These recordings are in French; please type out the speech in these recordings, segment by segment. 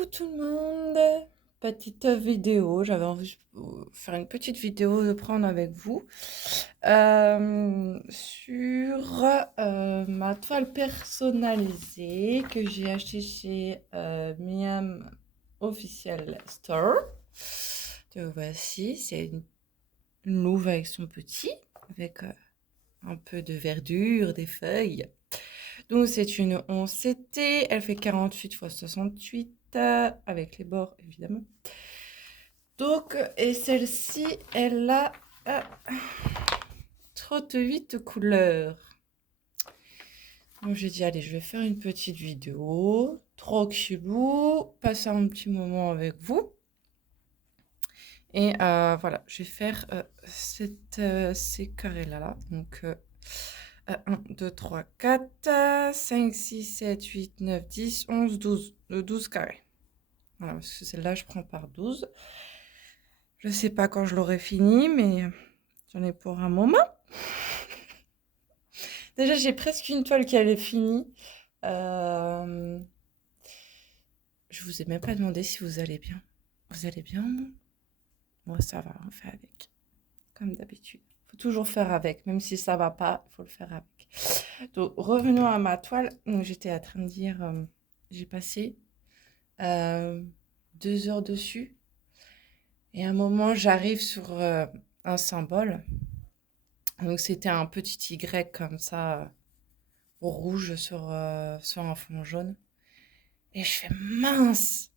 Coucou tout le monde! Petite vidéo, j'avais envie de faire une petite vidéo de prendre avec vous sur ma toile personnalisée que j'ai achetée chez Miam Official Store. Donc voici, c'est une louve avec son petit, avec un peu de verdure, des feuilles. Donc c'est une 11CT, elle fait 48 x 68 avec les bords évidemment. Donc et celle-ci, elle a 38 couleurs. Donc j'ai dit allez, je vais faire une petite vidéo tranquillou, passer un petit moment avec vous. Et voilà, je vais faire ces carrés-là. Donc 1, 2, 3, 4, 5, 6, 7, 8, 9, 10, 11, 12. 12 carrés. Voilà, parce que celle-là, je prends par 12. Je ne sais pas quand je l'aurai fini, mais j'en ai pour un moment. Déjà, j'ai presque une toile qui est finie. Je vous ai même pas demandé si vous allez bien. Vous allez bien, non? Moi, ça va, on fait avec. Comme d'habitude. Faut toujours faire avec. Même si ça va pas, il faut le faire avec. Donc, revenons à ma toile. Donc, j'étais en train de dire, j'ai passé 2 heures dessus. Et à un moment, j'arrive sur un symbole. Donc, c'était un petit Y comme ça, rouge sur un fond jaune. Et je fais mince!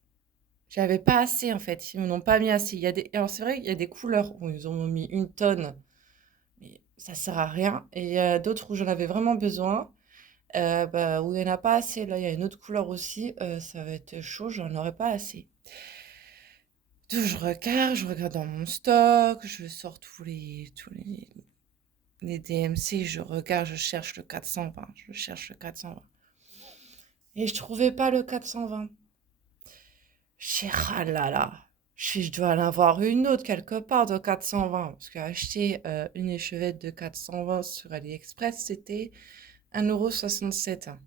J'avais pas assez en fait. Ils m'en ont pas mis assez. Alors, c'est vrai qu'il y a des couleurs où ils en ont mis une tonne, mais ça sert à rien. Et il y a d'autres où j'en avais vraiment besoin, où il n'y en a pas assez. Là, il y a une autre couleur aussi. Ça va être chaud, j'en aurais pas assez. Donc, je regarde dans mon stock, je sors les DMC, je regarde, je cherche le 420, je cherche le 420. Et je trouvais pas le 420. J'ai ah là là, je dois en avoir une autre quelque part de 420. Parce qu'acheter une échevette de 420 sur AliExpress, c'était 1,67 €.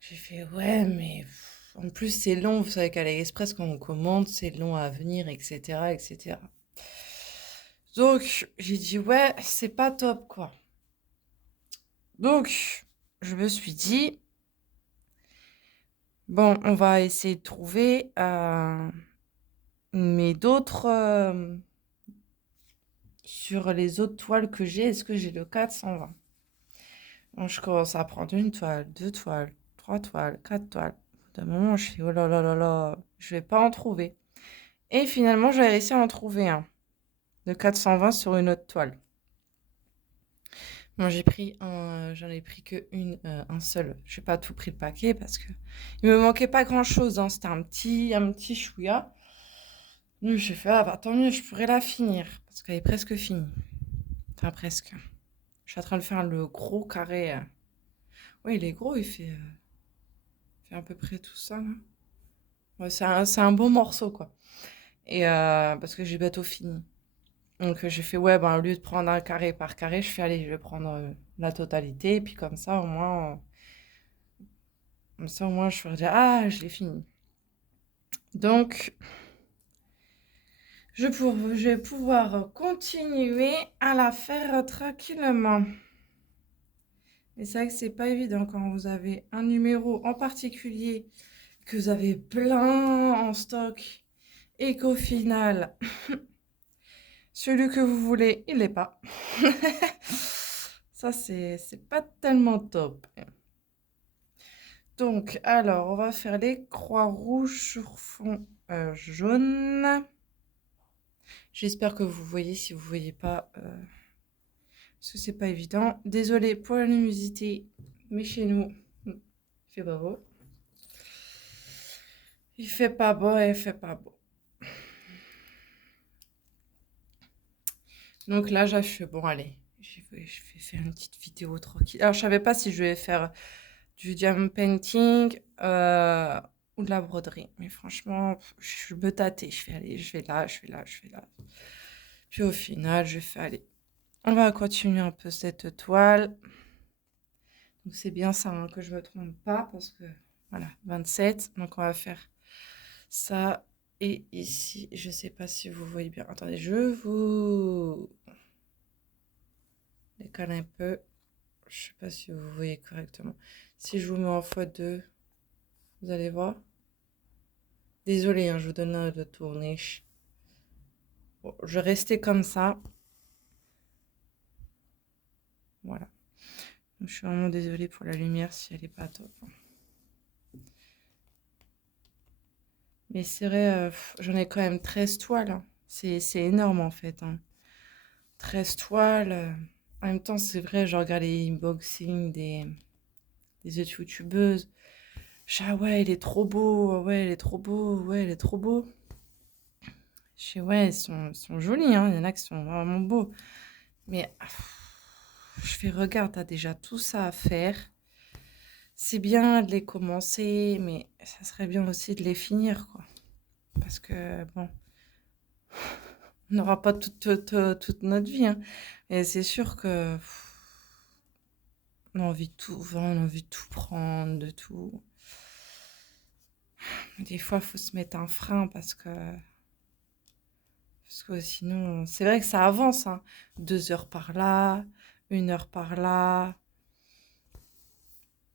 J'ai fait ouais, mais en plus c'est long, vous savez qu'AliExpress quand on commande, c'est long à venir, etc., etc. Donc j'ai dit ouais, c'est pas top quoi. Donc je me suis dit bon, on va essayer de trouver mais d'autres sur les autres toiles que j'ai. Est-ce que j'ai le 420? Donc je commence à prendre une toile, deux toiles, trois toiles, quatre toiles. D'un moment, je fais oh là là là là, je vais pas en trouver. Et finalement, j'ai réussi à en trouver un de 420 sur une autre toile. Bon, j'en ai pris que un seul. Je n'ai pas tout pris le paquet parce que il me manquait pas grand chose, hein. C'était un petit chouïa. Donc j'ai fait ah bah tant mieux, je pourrais la finir parce qu'elle est presque finie. Enfin presque. Je suis en train de faire le gros carré. Oui, il est gros, fait à peu près tout ça là. Ouais, c'est un bon morceau quoi. Et parce que j'ai bientôt fini. Donc j'ai fait ouais, ben au lieu de prendre un carré par carré, je fais allez, je vais prendre la totalité et puis comme ça au moins je vais dire ah, je l'ai fini. Donc je vais pouvoir continuer à la faire tranquillement. Mais c'est vrai que c'est pas évident quand vous avez un numéro en particulier, que vous avez plein en stock et qu'au final, celui que vous voulez, il n'est pas. Ça, c'est pas tellement top. Donc, alors, on va faire les croix rouges sur fond jaune. J'espère que vous voyez. Si vous voyez pas, parce que c'est pas évident. Désolée pour la luminosité, mais chez nous, il fait pas beau. Il fait pas beau et il fait pas beau. Donc là, j'ai fait, bon, allez, je vais faire une petite vidéo tranquille. Alors, je savais pas si je vais faire du diamond painting ou de la broderie. Mais franchement, je me tâtais. Je fais, allez, je vais là, je vais là, je vais là. Puis au final, je fais, allez, on va continuer un peu cette toile. Donc c'est bien ça, hein, que je me trompe pas, parce que Voilà, 27. Donc, on va faire ça. Et ici, je sais pas si vous voyez bien. Attendez, je vous décale un peu. Je sais pas si vous voyez correctement. Si je vous mets en x2, vous allez voir. Désolée, hein, je vous donne le tournage. Bon, je restais comme ça. Voilà. Donc, je suis vraiment désolée pour la lumière si elle n'est pas top. Mais c'est vrai, j'en ai quand même 13 toiles, hein. C'est énorme en fait, hein. 13 toiles. En même temps, c'est vrai, je regarde les unboxings des autres youtubeuses. Je dis, ah ouais, il est trop beau, ah ouais, il est trop beau, ouais, il est trop beau. Je dis, ouais, ils sont jolis, hein. Il y en a qui sont vraiment beaux. Mais je fais, regarde, t'as déjà tout ça à faire. C'est bien de les commencer, mais ça serait bien aussi de les finir, quoi. Parce que, bon, on n'aura pas toute notre vie, hein. Et c'est sûr que on a envie de tout vendre, on a envie de tout prendre, de tout. Des fois, il faut se mettre un frein parce que sinon, c'est vrai que ça avance, hein. 2 heures par là, 1 heure par là.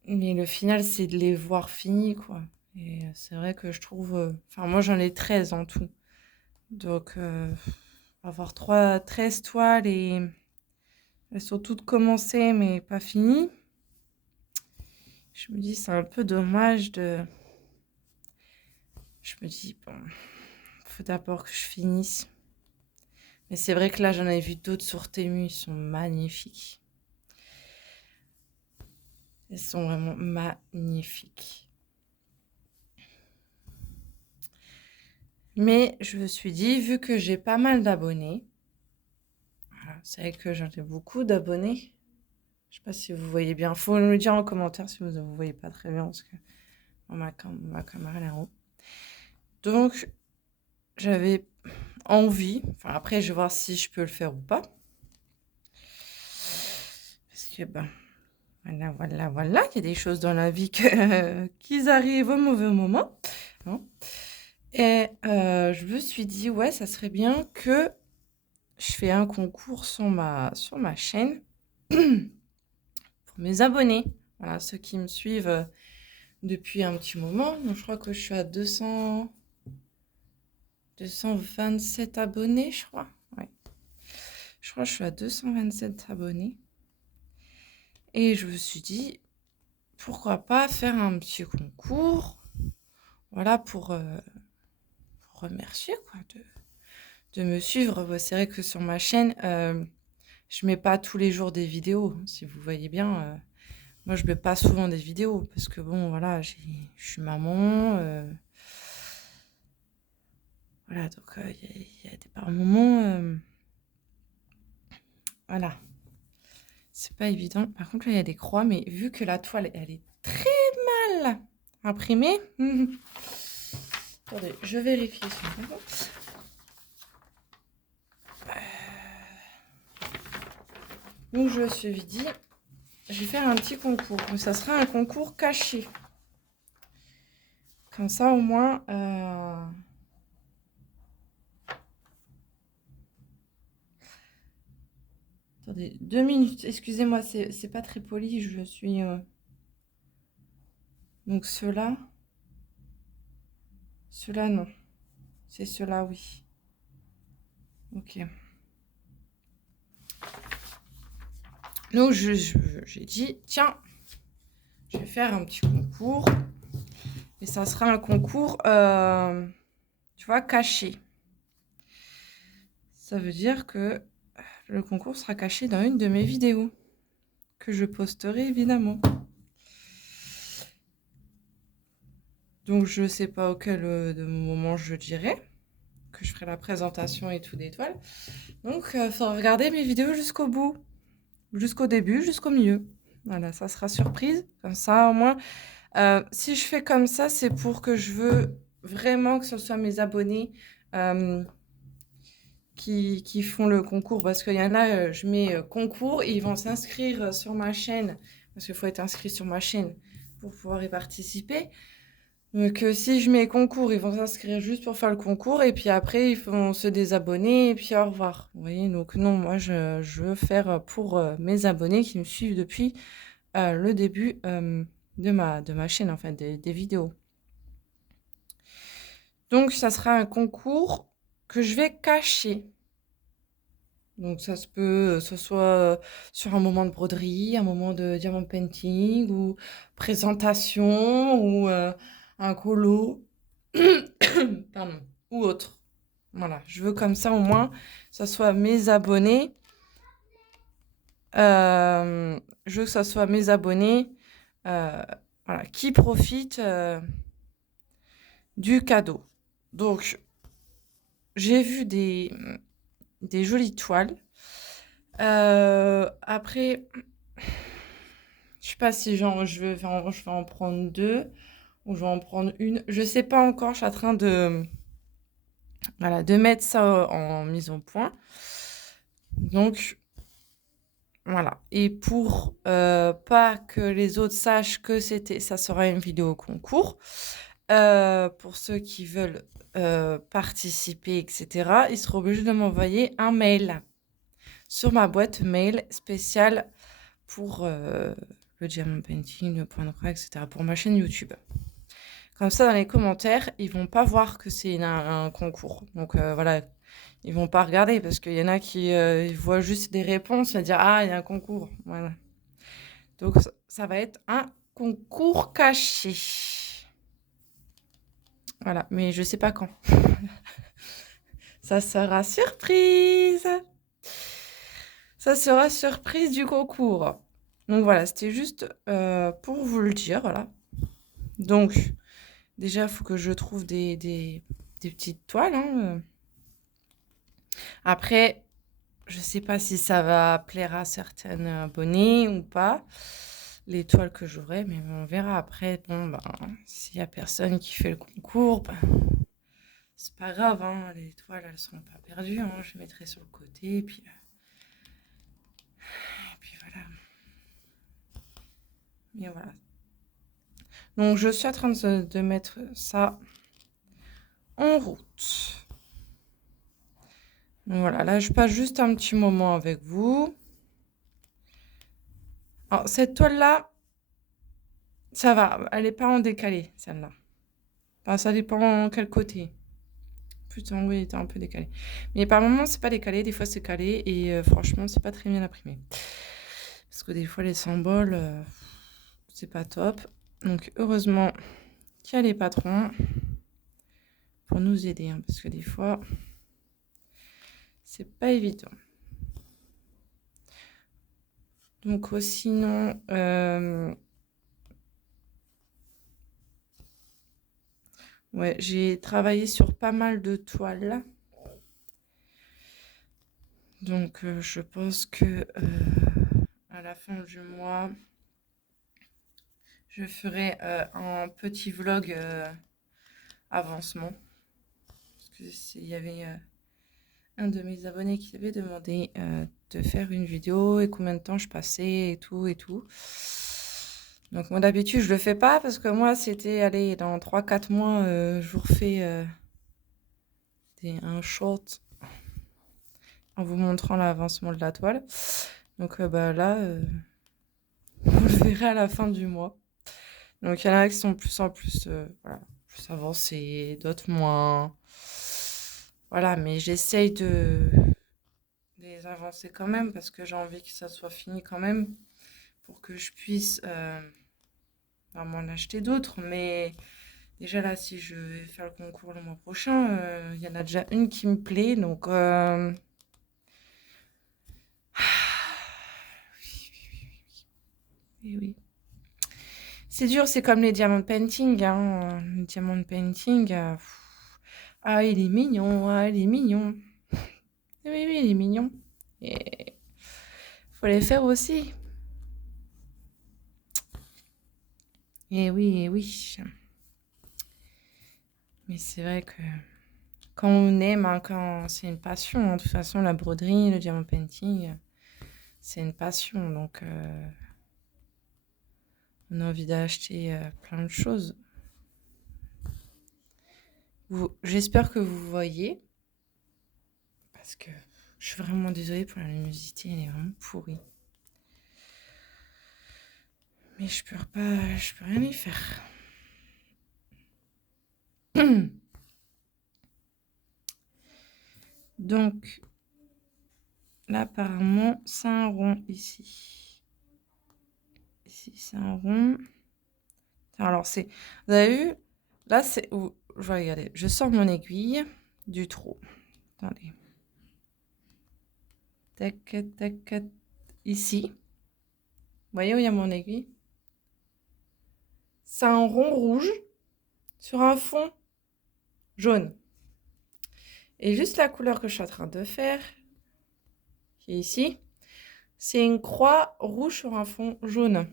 Mais le final, c'est de les voir finis, quoi. Et c'est vrai que je trouve. Enfin, moi, j'en ai 13 en tout. Donc, avoir 13 toiles et elles sont toutes commencées, mais pas finies. Je me dis, c'est un peu dommage de. Je me dis, bon, faut d'abord que je finisse. Mais c'est vrai que là, j'en ai vu d'autres sur Temu, ils sont magnifiques. Ils sont vraiment magnifiques. Mais je me suis dit, vu que j'ai pas mal d'abonnés, voilà, c'est vrai que j'en ai beaucoup d'abonnés. Je sais pas si vous voyez bien. Faut me le dire en commentaire si vous ne voyez pas très bien, parce que ma caméra elle est en haut. Donc, j'avais envie. Enfin, après, je vais voir si je peux le faire ou pas. Parce que, ben, voilà. Il y a des choses dans la vie qui arrivent au mauvais moment. Non. Et je me suis dit, ouais, ça serait bien que je fais un concours sur ma chaîne pour mes abonnés. Voilà, ceux qui me suivent depuis un petit moment. Donc, je crois que je suis à 227 abonnés, je crois. Ouais. Je crois que je suis à 227 abonnés. Et je me suis dit, pourquoi pas faire un petit concours, voilà, pour remercier, quoi, de me suivre. C'est vrai que sur ma chaîne, je mets pas tous les jours des vidéos. Si vous voyez bien, moi, je mets pas souvent des vidéos parce que, bon, voilà, je suis maman. Voilà, donc il y a des par moments, voilà, c'est pas évident. Par contre, là, il y a des croix, mais vu que la toile, elle est très mal imprimée. Attendez, je vérifie. Donc, je me suis dit, je vais faire un petit concours. Mais ça sera un concours caché. Comme ça, au moins... Attendez, 2 minutes. Excusez-moi, c'est pas très poli. Je suis... Donc, ceux-là... Ceux-là, non. C'est ceux-là, oui. Ok. Donc, j'ai dit, tiens, je vais faire un petit concours. Et ça sera un concours, tu vois, caché. Ça veut dire que le concours sera caché dans une de mes vidéos. Que je posterai, évidemment. Donc, je ne sais pas auquel de moment je dirai. Que je ferai la présentation et tout d'étoiles. Donc, il faudra regarder mes vidéos jusqu'au bout. Jusqu'au début, jusqu'au milieu. Voilà, ça sera surprise. Comme ça, au moins... si je fais comme ça, c'est pour que je veux vraiment que ce soit mes abonnés qui font le concours. Parce qu'il y en a, je mets concours, et ils vont s'inscrire sur ma chaîne. Parce qu'il faut être inscrit sur ma chaîne pour pouvoir y participer. Donc, si je mets concours, ils vont s'inscrire juste pour faire le concours et puis après, ils vont se désabonner et puis au revoir. Vous voyez, donc non, moi, je veux faire pour mes abonnés qui me suivent depuis le début de ma chaîne, en fait, des vidéos. Donc, ça sera un concours que je vais cacher. Donc, ça se peut, ce soit sur un moment de broderie, un moment de diamond painting ou présentation ou un colo, pardon, ou autre. Voilà, je veux comme ça au moins, ça soit mes abonnés. Je veux que ça soit mes abonnés voilà, qui profitent du cadeau. Donc, j'ai vu des jolies toiles. Après, je sais pas si je vais en prendre 2 ou je vais en prendre une. Je sais pas encore, je suis en train de mettre ça en mise au point. Donc, voilà. Et pour pas que les autres sachent que ça sera une vidéo concours, pour ceux qui veulent participer, etc., ils seront obligés de m'envoyer un mail sur ma boîte mail spéciale pour le diamond painting, le point de croix, etc., pour ma chaîne YouTube. Comme ça, dans les commentaires, ils vont pas voir que c'est un concours. Donc voilà, ils vont pas regarder parce qu'il y en a qui ils voient juste des réponses et dire ah, il y a un concours. Voilà. Donc ça va être un concours caché. Voilà, mais je sais pas quand. Ça sera surprise. Ça sera surprise du concours. Donc voilà, c'était juste pour vous le dire, voilà. Donc, déjà, il faut que je trouve des petites toiles. Hein. Après, je sais pas si ça va plaire à certaines abonnées ou pas, les toiles que j'aurai, mais on verra après. Bon, ben, s'il y a personne qui fait le concours, ben, c'est pas grave, hein. Les toiles, elles seront pas perdues. Hein. Je les mettrai sur le côté, et puis voilà. Et voilà. Donc, je suis en train de mettre ça en route. Donc, voilà, là, je passe juste un petit moment avec vous. Alors, cette toile-là, ça va. Elle n'est pas en décalé, celle-là. Enfin, ça dépend quel côté. Putain, oui, il était un peu décalé. Mais par moments, c'est pas décalé. Des fois, c'est calé. Et franchement, c'est pas très bien imprimé. Parce que des fois, les symboles, c'est pas top. Donc, heureusement qu'il y a les patrons pour nous aider. Hein, parce que des fois, c'est pas évident. Donc, sinon, ouais, j'ai travaillé sur pas mal de toiles. Donc, je pense que à la fin du mois, je ferai un petit vlog avancement. Parce qu'il y avait un de mes abonnés qui avait demandé de faire une vidéo et combien de temps je passais et tout et tout. Donc moi d'habitude je le fais pas parce que moi c'était allez dans 3-4 mois je vous refais un short en vous montrant l'avancement de la toile. Donc bah là vous le verrez à la fin du mois. Donc il y en a qui sont plus en plus voilà, plus avancés, d'autres moins. Voilà, mais j'essaye de les avancer quand même parce que j'ai envie que ça soit fini quand même pour que je puisse m'en acheter d'autres. Mais déjà là, si je vais faire le concours le mois prochain, il y en a déjà une qui me plaît. Donc, oui, oui. C'est dur, c'est comme les diamond painting. Hein. Les diamond painting, ah, il est mignon, ah, il est mignon. Oui, oui, il est mignon. Et faut les faire aussi. Et oui, et oui. Mais c'est vrai que quand on aime, hein, quand c'est une passion, hein, de toute façon, la broderie, le diamond painting, c'est une passion. Donc, On a envie d'acheter plein de choses. J'espère que vous voyez. Parce que je suis vraiment désolée pour la luminosité, elle est vraiment pourrie. Mais je peux rien y faire. Donc, là, apparemment, c'est un rond ici. Ici, c'est un rond. Alors, c'est... Vous avez vu? Là, c'est... Je vais regarder. Je sors mon aiguille du trou. Attendez. Tac, tac, tac. Ici. Vous voyez où il y a mon aiguille? C'est un rond rouge sur un fond jaune. Et juste la couleur que je suis en train de faire, qui est ici, c'est une croix rouge sur un fond jaune.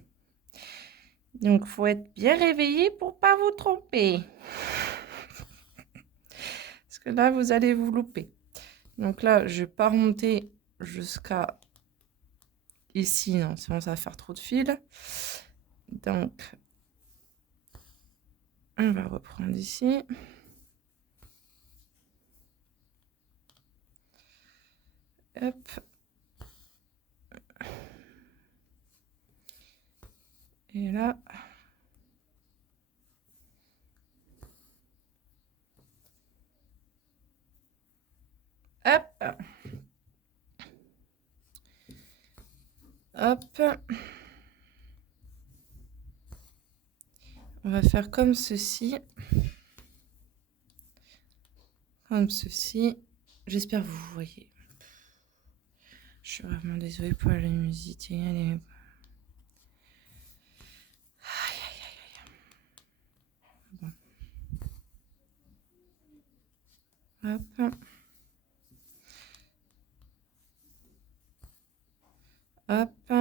Donc, il faut être bien réveillé pour pas vous tromper. Parce que là, vous allez vous louper. Donc là, je ne vais pas remonter jusqu'à ici. Non, sinon ça va faire trop de fils. Donc, on va reprendre ici. Hop. Et là... Hop. Hop. On va faire comme ceci. Comme ceci. J'espère que vous voyez. Je suis vraiment désolée pour la luminosité. Elle est... Aïe, aïe, aïe, aïe. Bon. Hop. Hop.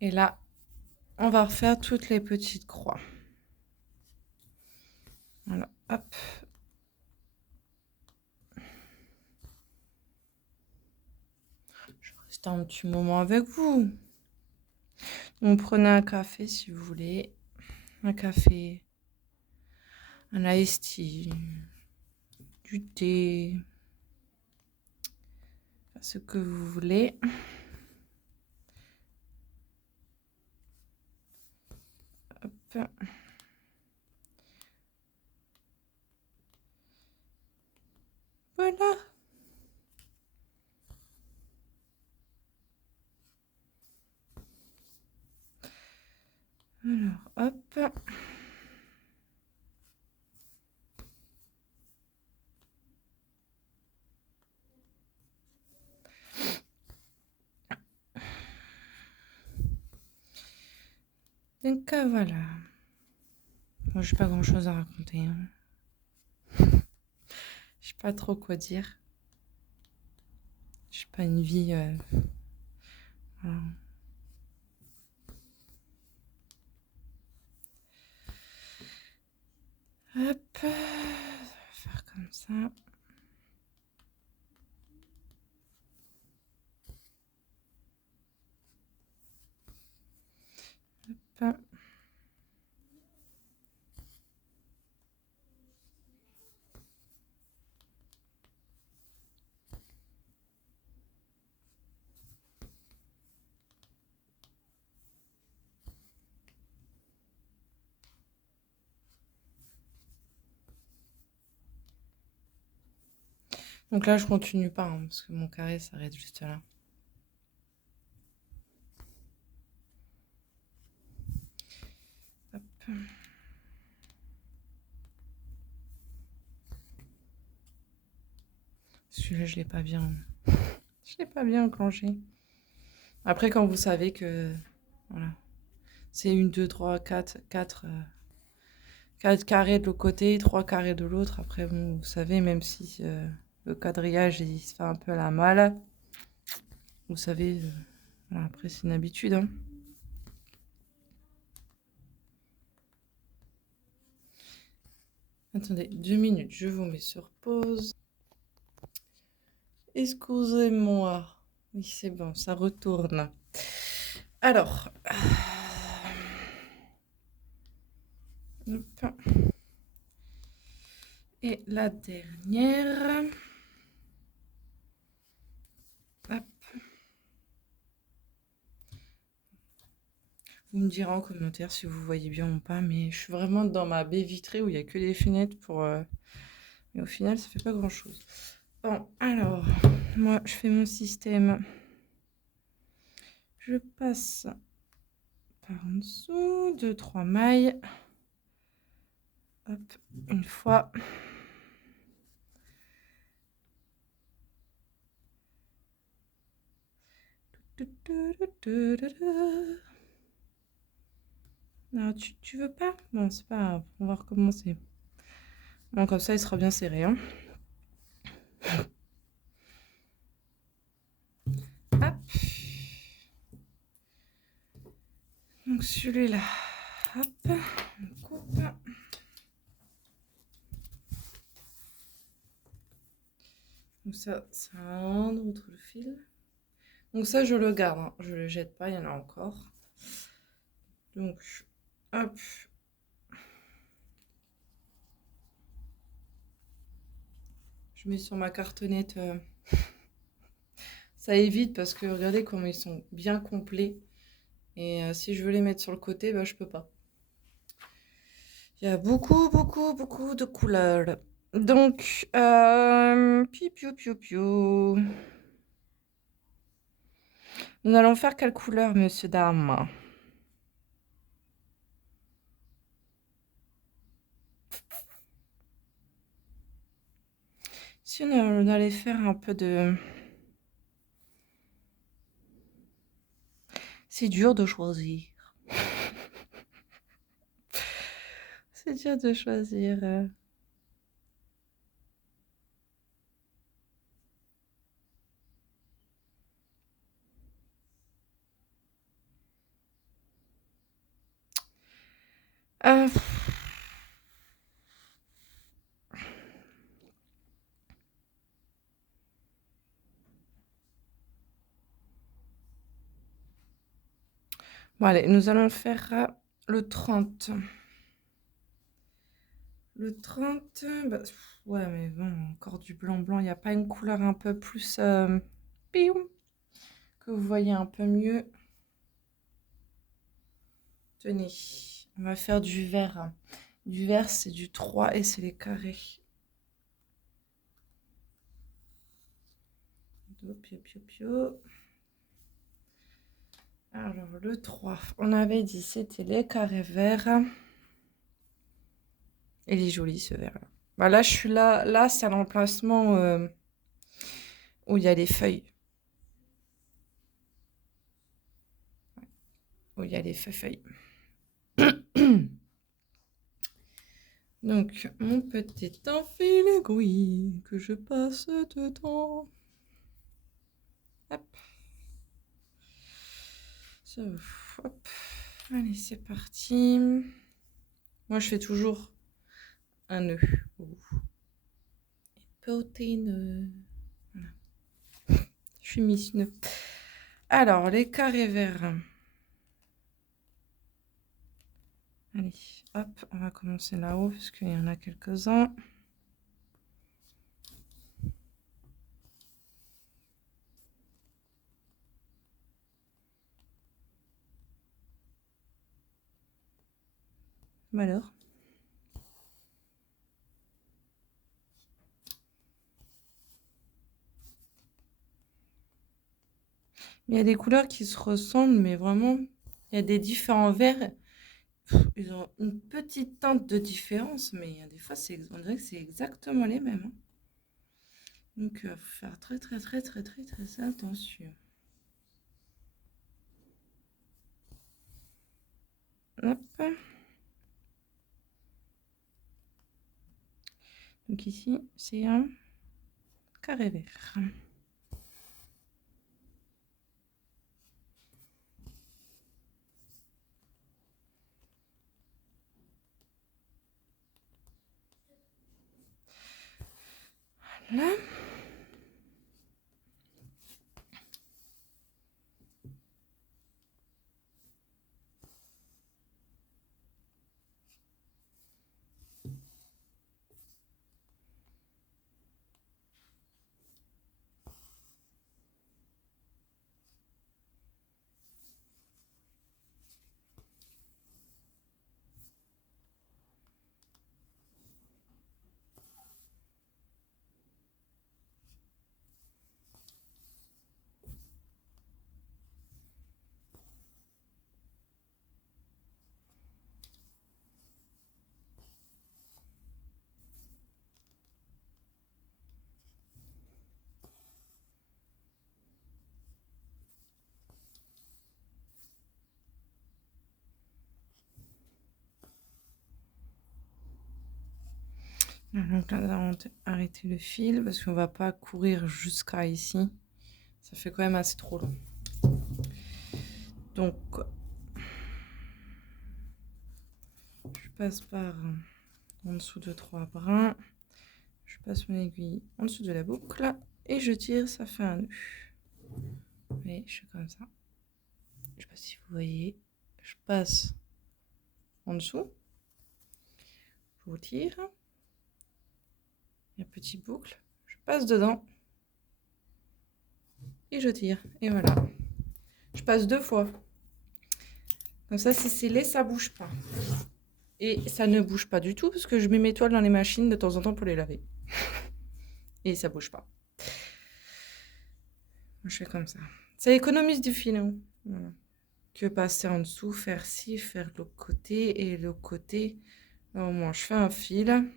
Et là, on va refaire toutes les petites croix. Voilà, hop. Je vais rester un petit moment avec vous. Donc, prenez un café si vous voulez. Un café, un iced tea, du thé, ce que vous voulez. Hop. Voilà. Alors, hop. Donc, voilà. Moi, je n'ai pas grand-chose à raconter. Hein. Je sais pas trop quoi dire. Je n'ai pas une vie... Voilà. Hop. On va faire comme ça. Hop. Donc là, je continue pas, hein, parce que mon carré s'arrête juste là. Hop. Celui-là, je l'ai pas bien... Je l'ai pas bien enclenché. Après, quand vous savez que... Voilà. C'est 1, 2, 3, 4 carrés de l'autre côté, 3 carrés de l'autre. Après, bon, vous savez, même si le quadrillage, il se fait un peu à la malle, vous savez, voilà, après, c'est une habitude. Hein. Attendez, 2 minutes, je vous mets sur pause. Excusez-moi, Oui, c'est bon, ça retourne. Alors, hop. Et la dernière. Hop. Vous me direz en commentaire si vous voyez bien ou pas, mais je suis vraiment dans ma baie vitrée où il n'y a que des fenêtres pour... Mais au final, ça fait pas grand-chose. Bon, alors, moi, je fais mon système. Je passe par en dessous, 2-3 mailles. Hop, une fois. Non, tu veux pas? Bon, c'est pas grave, on va recommencer. Bon, comme ça, il sera bien serré, hein. Hop. Donc celui-là, hop, on coupe. Donc ça, c'est un autre fil. Donc ça, je le garde, hein. Je le jette pas, il y en a encore. Donc, hop. Je mets sur ma cartonnette. Ça évite parce que regardez comment ils sont bien complets. Et si je veux les mettre sur le côté, bah, je peux pas. Il y a beaucoup, beaucoup, beaucoup de couleurs. Donc, piou, piou, piou, piou. Nous allons faire quelle couleur, monsieur, dame? Si on allait faire un peu de... C'est dur de choisir. C'est dur de choisir. Euh, Bon, allez, nous allons faire le 30. Le 30, bah, ouais, mais bon, encore du blanc-blanc. Il n'y a pas une couleur un peu plus... piou, que vous voyez un peu mieux. Tenez, on va faire du vert. Du vert, c'est du 3 et c'est les carrés. Pio, pio, pio. Alors, le 3, on avait dit c'était les carrés verts. Il est joli ce vert-là. Bah, là, je suis là. Là, c'est l'emplacement où il y a les feuilles. Où il y a les feuilles. Donc, mon petit enfile aiguille que je passe dedans. Hop. So, hop. Allez, c'est parti. Moi, je fais toujours un nœud. Côté nœud. Voilà. Je suis Miss Nœud. Alors, les carrés verts. Allez, hop, on va commencer là-haut parce qu'il y en a quelques-uns. Alors. Il y a des couleurs qui se ressemblent, mais vraiment, il y a des différents verts. Ils ont une petite teinte de différence, mais des fois, on dirait que c'est exactement les mêmes, hein. Donc, il faut faire très, très, très, très, très, très attention. Hop. Donc ici, c'est un carré vert. Voilà. Donc là, on va arrêter le fil parce qu'on va pas courir jusqu'à ici. Ça fait quand même assez trop long. Donc, je passe par en dessous de 3 brins. Je passe mon aiguille en dessous de la boucle et je tire, ça fait un nœud. Et je fais comme ça. Je sais pas si vous voyez. Je passe en dessous. Je vous tire. Il y a une petite boucle. Je passe dedans. Et je tire. Et voilà. Je passe 2 fois. Comme ça, c'est scellé, ça bouge pas. Et ça ne bouge pas du tout parce que je mets mes toiles dans les machines de temps en temps pour les laver. Et ça bouge pas. Je fais comme ça. Ça économise du fil. Hein. Voilà. Que passer en dessous, faire ci, faire l'autre côté et l'autre côté. Au moins, je fais un fil.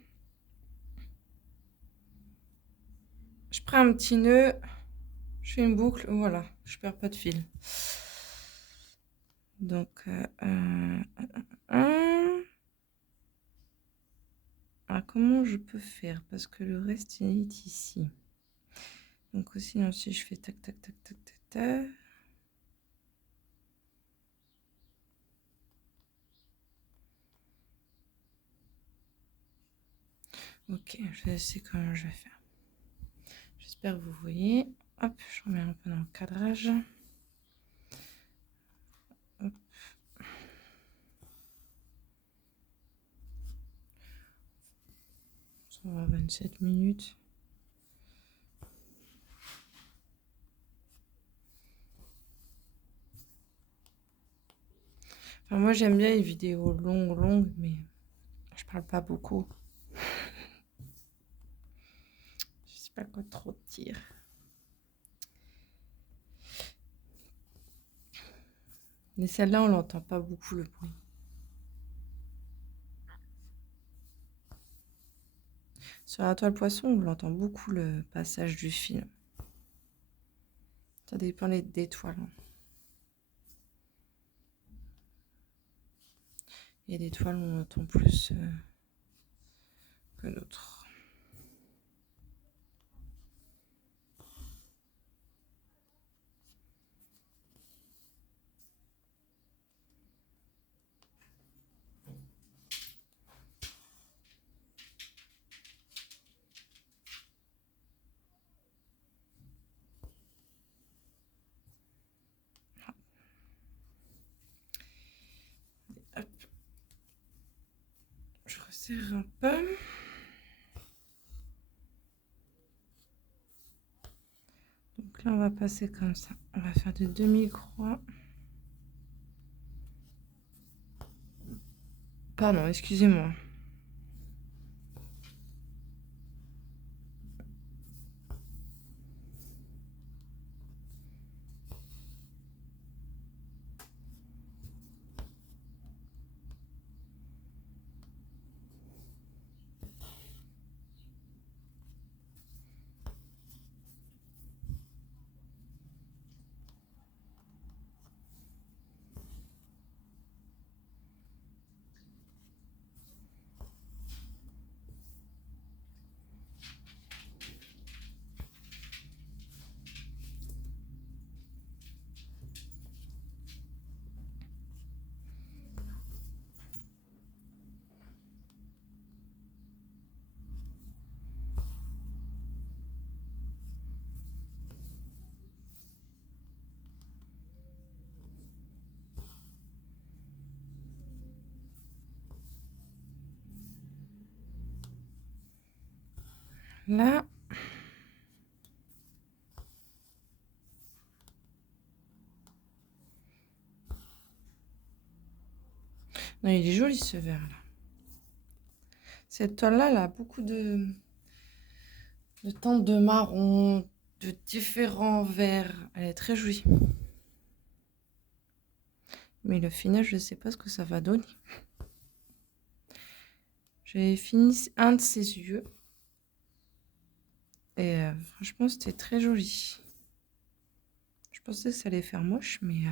Je prends un petit nœud. Je fais une boucle. Voilà, je perds pas de fil. Donc, alors, comment je peux faire? Parce que le reste, il est ici. Donc aussi, si je fais tac, tac, tac, tac, tac, tac. Ok, je sais comment je vais faire. J'espère que vous voyez. Hop, je remets un peu dans le cadrage. Hop. Ça va 27 minutes. Enfin, moi, j'aime bien les vidéos longues, mais je parle pas beaucoup. Je sais pas quoi trop dire. Mais celle-là, on l'entend pas beaucoup le bruit. Sur la toile poisson, on l'entend beaucoup le passage du fil. Ça dépend des toiles. Il y a des toiles où on entend plus que d'autres. Hop. Je resserre un peu. Donc là, on va passer comme ça. On va faire des demi-croix. Pardon, excusez-moi. Là. Non, il est joli ce vert là. Cette toile-là, elle a beaucoup de teintes de marron, de différents verts. Elle est très jolie. Mais le final, je ne sais pas ce que ça va donner. J'ai fini un de ses yeux. Et franchement, c'était très joli. Je pensais que ça allait faire moche, mais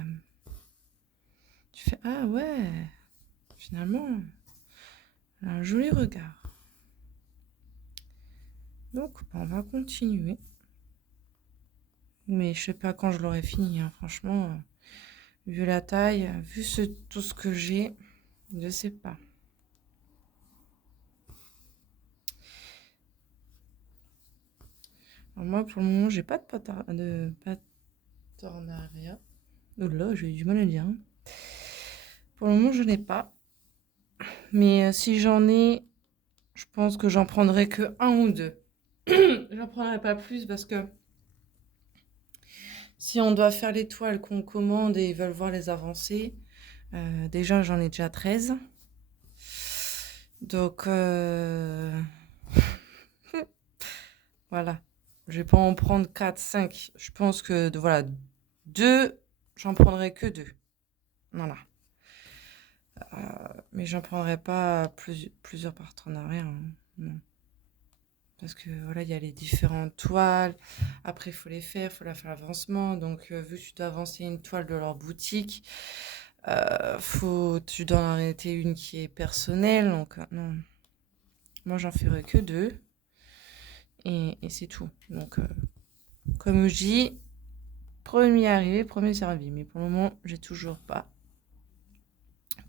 tu fais ah ouais, finalement, elle a un joli regard. Donc, on va continuer. Mais je sais pas quand je l'aurai fini, hein. Franchement, vu la taille, vu tout ce que j'ai, je sais pas. Alors moi, pour le moment, j'ai pas de patornaria. Oh là, j'ai eu du mal à le dire, hein. Pour le moment, je n'ai pas. Mais si j'en ai, je pense que j'en prendrai que un ou deux. J'en prendrai pas plus parce que si on doit faire les toiles qu'on commande et ils veulent voir les avancées, déjà j'en ai déjà 13. Donc voilà. Je vais pas en prendre 4, 5. Je pense que voilà, 2, j'en prendrai que 2. Voilà. Mais j'en prendrai pas plusieurs partenariats, hein. Non. Parce que voilà, il y a les différentes toiles. Après, il faut les faire, il faut la faire l'avancement. Donc, vu que tu dois avancer une toile de leur boutique, tu dois en arrêter une qui est personnelle. Donc, non. Moi, j'en ferai que 2. Et c'est tout. Donc, comme je dis, premier arrivé, premier servi. Mais pour le moment, j'ai toujours pas.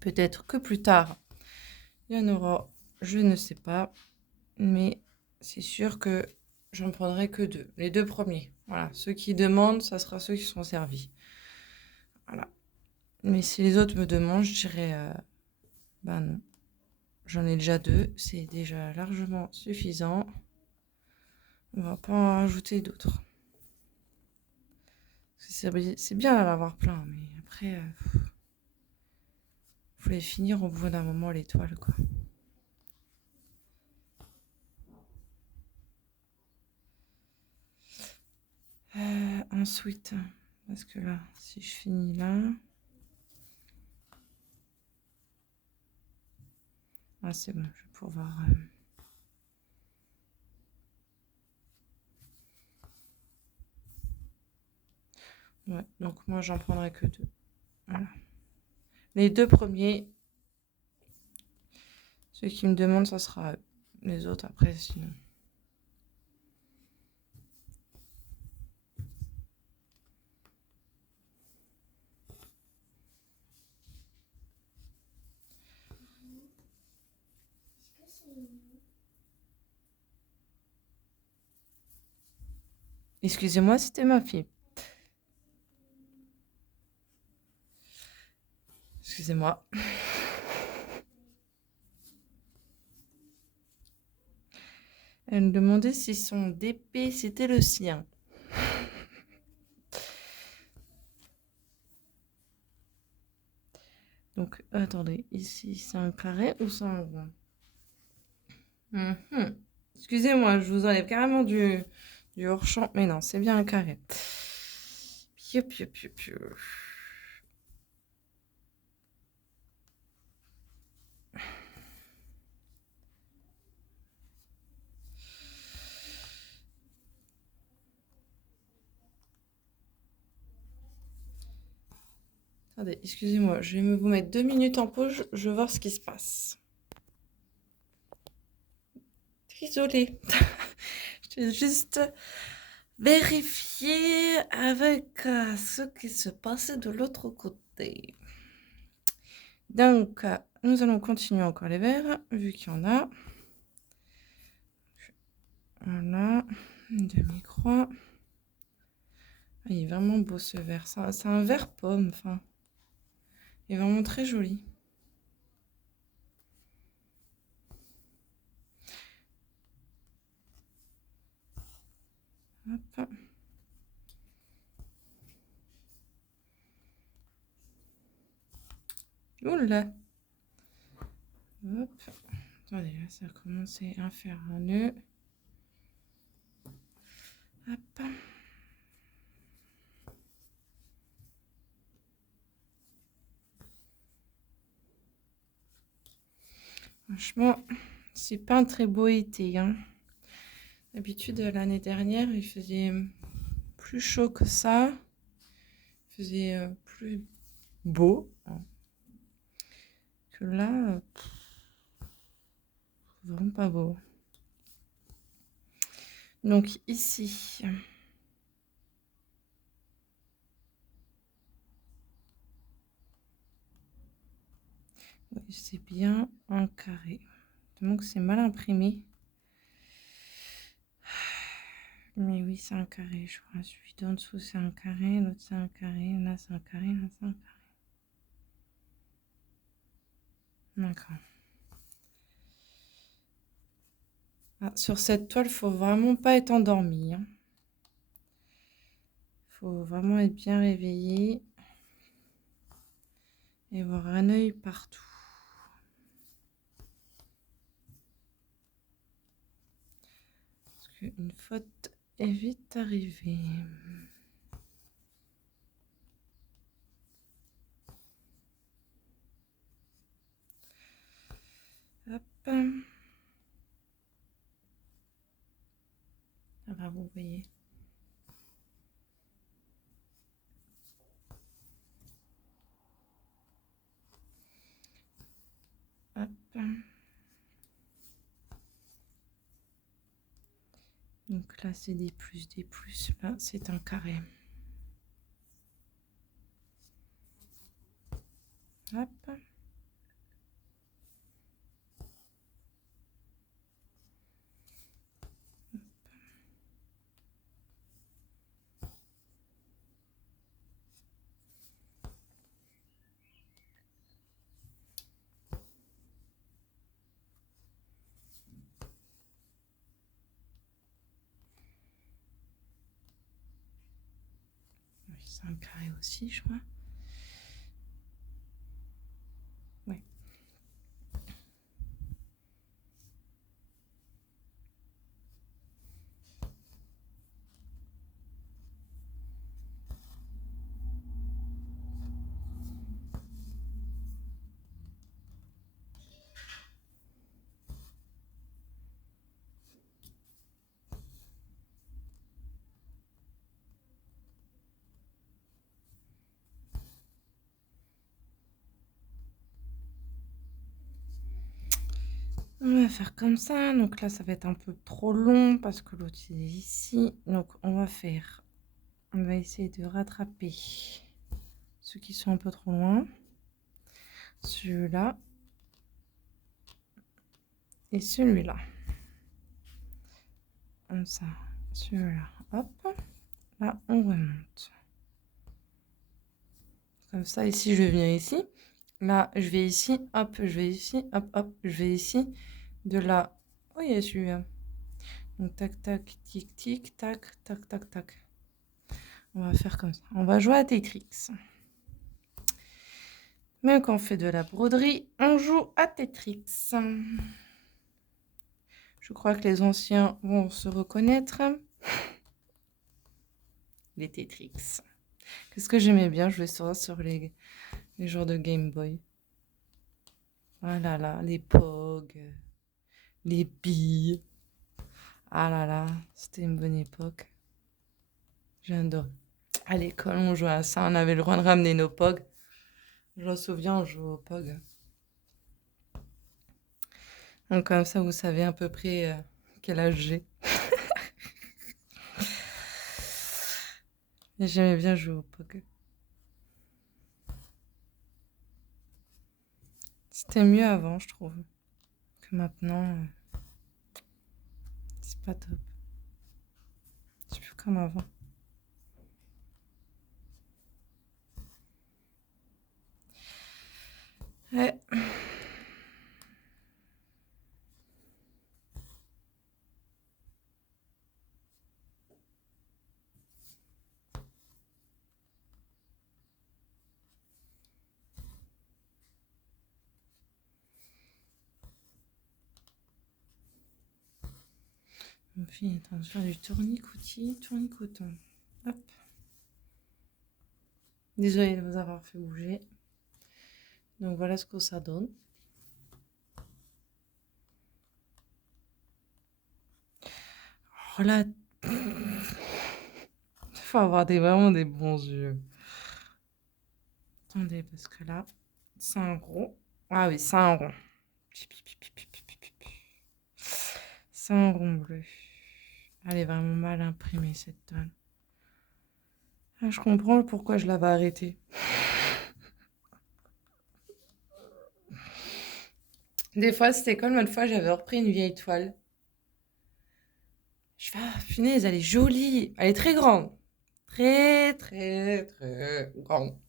Peut-être que plus tard, il y en aura. Je ne sais pas. Mais c'est sûr que j'en prendrai que 2. Les 2 premiers. Voilà. Ceux qui demandent, ça sera ceux qui seront servis. Voilà. Mais si les autres me demandent, je dirais bah non. J'en ai déjà 2. C'est déjà largement suffisant. On va pas en rajouter d'autres. C'est bien d'en avoir plein, mais après, faut les finir au bout d'un moment, les toiles, quoi. Ensuite, parce que là, si je finis là... Ah, c'est bon, je vais pouvoir... Ouais, donc moi, j'en prendrai que 2. Voilà. Les 2 premiers, ceux qui me demandent, ça sera eux. Les autres, après, sinon... Excusez-moi, c'était ma fille. Excusez-moi. Elle me demandait si son DP, c'était le sien. Donc, attendez, ici, c'est un carré ou c'est un rond? Excusez-moi, je vous enlève carrément du hors-champ. Mais non, c'est bien un carré. Piu, piu, piu, piu. Attendez, excusez-moi, je vais vous mettre 2 minutes en pause, je vais voir ce qui se passe. Désolée. Je vais juste vérifier avec ce qui se passait de l'autre côté. Donc, nous allons continuer encore les verres, vu qu'il y en a. Voilà, une demi-croix. Ah, il est vraiment beau ce verre. C'est un verre pomme, enfin. Il est vraiment très joli. Hop. Oula. Hop. Attendez, là, ça a commencé à faire un nœud. Hop. Franchement, c'est pas un très beau été, hein. D'habitude, l'année dernière, il faisait plus chaud que ça. Il faisait plus beau, hein, que là, vraiment pas beau. Donc ici, oui, c'est bien un carré. Donc c'est mal imprimé. Mais oui, c'est un carré, je crois. Celui d'en dessous, c'est un carré. L'autre, c'est un carré. Là, c'est un carré. Là, c'est un carré. D'accord. Ah, sur cette toile, faut vraiment pas être endormi, hein. Faut vraiment être bien réveillé et avoir un œil partout. Parce qu'une faute est vite arrivée. Hop. Ah bah, vous voyez. Hop. Donc là, c'est des plus, des plus. Là, c'est un carré. Hop. Oui, c'est un carré aussi, je crois. Oui. On va faire comme ça. Donc là, ça va être un peu trop long parce que l'autre, il est ici. Donc, on va faire... On va essayer de rattraper ceux qui sont un peu trop loin. Celui-là. Et celui-là. Comme ça. Celui-là. Hop. Là, on remonte. Comme ça, ici, je viens ici. Là, je vais ici. Hop, je vais ici. Hop, hop, je vais ici. De là... Oh, il y a celui-là. Donc, tac, tac, tic, tic, tac, tac, tac, tac. On va faire comme ça. On va jouer à Tetris. Mais quand on fait de la broderie, on joue à Tetris. Je crois que les anciens vont se reconnaître. Les Tetris. Qu'est-ce que j'aimais bien jouer sur les genres de Game Boy. Ah là là, les POG, les billes. Ah là là, c'était une bonne époque. J'adore. À l'école, on jouait à ça. On avait le droit de ramener nos POG. Je me souviens, on jouait aux POG. Donc comme ça, vous savez à peu près quel âge j'ai. J'aimais bien jouer aux POG. C'était mieux avant, je trouve, que maintenant. C'est pas top. C'est plus comme avant. Ouais. Mon fils est en train de faire du tourniquet, tournicoton. Hop. Désolée de vous avoir fait bouger. Donc voilà ce que ça donne. Oh là. Il faut avoir vraiment des bons yeux. Attendez, parce que là, c'est un gros. Ah oui, c'est un rond. C'est un rond bleu. Elle est vraiment mal imprimée, cette toile. Ah, je comprends pourquoi je l'avais arrêtée. Des fois, c'était comme l'autre fois, j'avais repris une vieille toile. Je fais, ah, punaise, elle est jolie. Elle est très grande. Très, très, très grande.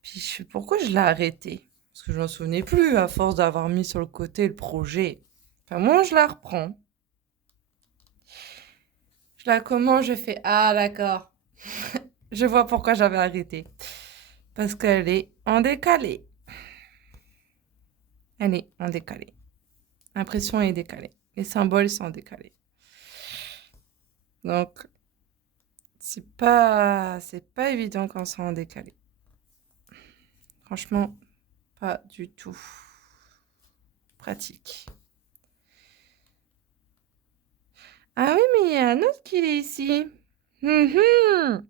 Puis je fais, pourquoi je l'ai arrêtée? Parce que je m'en souvenais plus à force d'avoir mis sur le côté le projet. Enfin, moi, je la reprends. Je la commence, je fais, ah, d'accord. Je vois pourquoi j'avais arrêté. Parce qu'elle est en décalé. Elle est en décalé. L'impression est décalée. Les symboles sont décalés. Donc, c'est pas évident quand c'est en décalé. Franchement, pas du tout pratique. Ah oui, mais il y a un autre qui est ici. Mhm.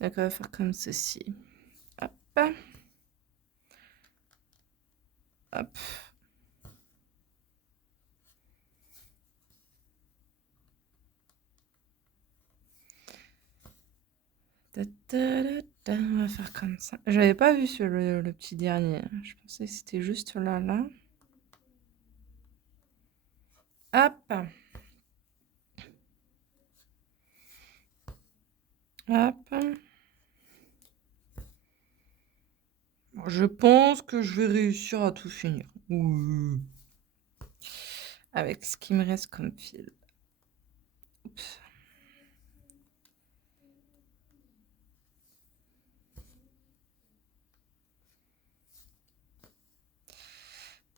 Donc, on va faire comme ceci. Hop. Hop. On va faire comme ça. J'avais pas vu le petit dernier. Je pensais que c'était juste là. Hop. Hop. Je pense que je vais réussir à tout finir. Oui. Avec ce qui me reste comme fil. Oups.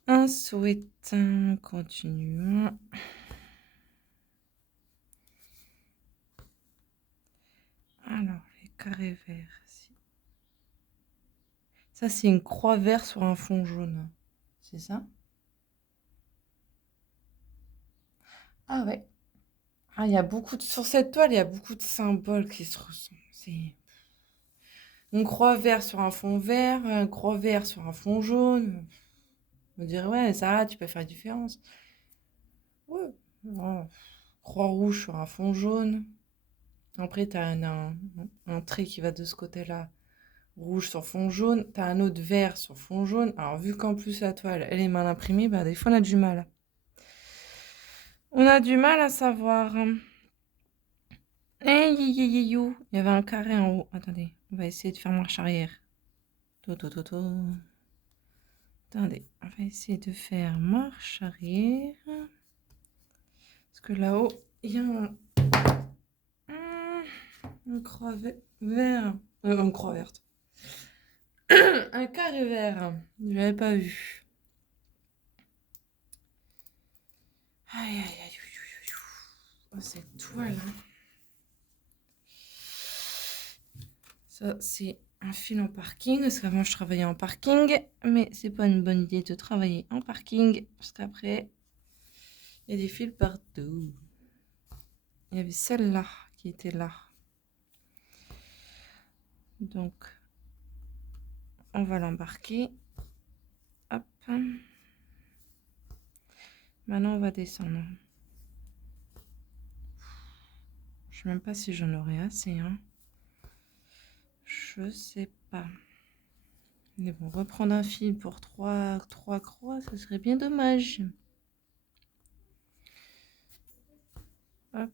Ensuite, continuons. Alors, les carrés verts. Ça, c'est une croix verte sur un fond jaune. C'est ça? Ah ouais. Ah, il y a beaucoup de... Sur cette toile, il y a beaucoup de symboles qui se ressemblent. C'est une croix verte sur un fond vert, une croix verte sur un fond jaune. On dirait, ouais, ça, tu peux faire la différence. Ouais. Oh. Croix rouge sur un fond jaune. Après, tu as un trait qui va de ce côté-là. Rouge sur fond jaune. Tu as un autre vert sur fond jaune. Alors, vu qu'en plus la toile, elle est mal imprimée, bah, des fois, on a du mal. On a du mal à savoir. Hey, il y avait un carré en haut. Attendez, on va essayer de faire marche arrière. Attendez, on va essayer de faire marche arrière. Parce que là-haut, il y a un croix vert. Une croix verte. Un carré vert. Je l'avais pas vu. Aïe, aïe, aïe. Oh, cette toile. Ça, c'est un fil en parking. Parce qu'avant, je travaillais en parking. Mais c'est pas une bonne idée de travailler en parking. Parce qu'après, il y a des fils partout. Il y avait celle-là qui était là. Donc, on va l'embarquer. Hop. Maintenant, on va descendre. Je sais même pas si j'en aurai assez. Hein. Je sais pas. Mais bon, reprendre un fil pour trois croix, ce serait bien dommage. Hop.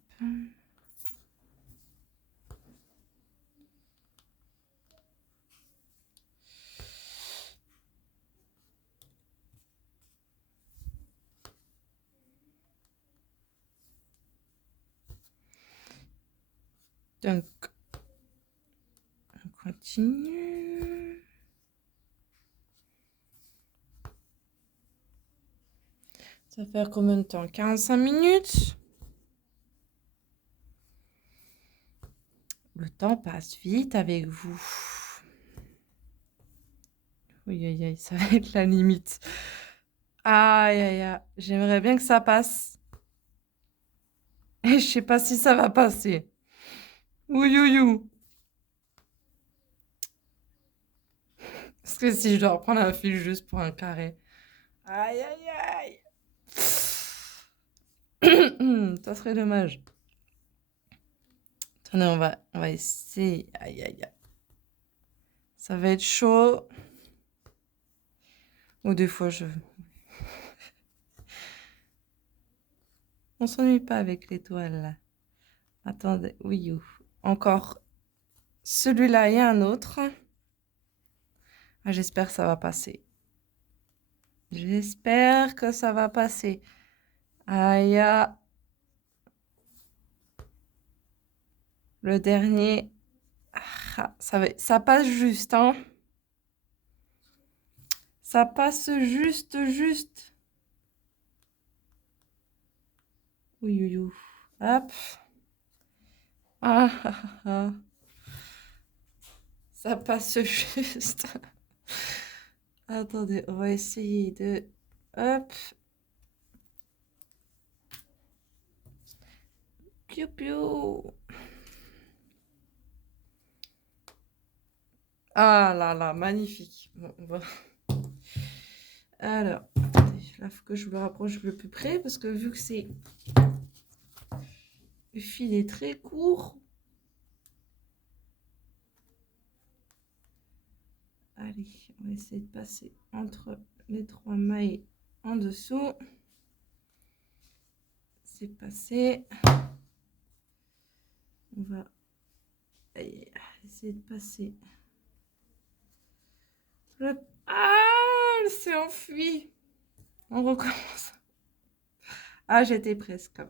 Donc, on continue. Ça va faire combien de temps? 45 minutes? Le temps passe vite avec vous. Oui, aïe, aïe, ça va être la limite. Aïe, aïe, aïe. J'aimerais bien que ça passe. Et je sais pas si ça va passer. Ouyouyou. Parce que si je dois reprendre un fil juste pour un carré. Aïe, aïe, aïe. Ça serait dommage. Attendez, on va essayer. Aïe, aïe, aïe. Ça va être chaud. Ou des fois, on s'ennuie pas avec l'étoile, là. Attendez, oui, encore celui-là et un autre. Ah, j'espère que ça va passer. J'espère que ça va passer. Aïe, le dernier. Ah, ça passe juste, hein. Ça passe juste, juste. Oui, oui, oui. Hop. Ah, ah, ah, ah. Ça passe juste. Attendez, on va essayer de... Hop. Piou, piou. Ah là là, magnifique. Bon, on va... Alors, attendez, là, il faut que je me rapproche le plus près parce que vu que c'est... Le fil est très court. Allez, on va essayer de passer entre les 3 mailles en dessous. C'est passé. On va essayer de passer. Ah, elle s'est enfuie. On recommence. Ah, j'étais presque.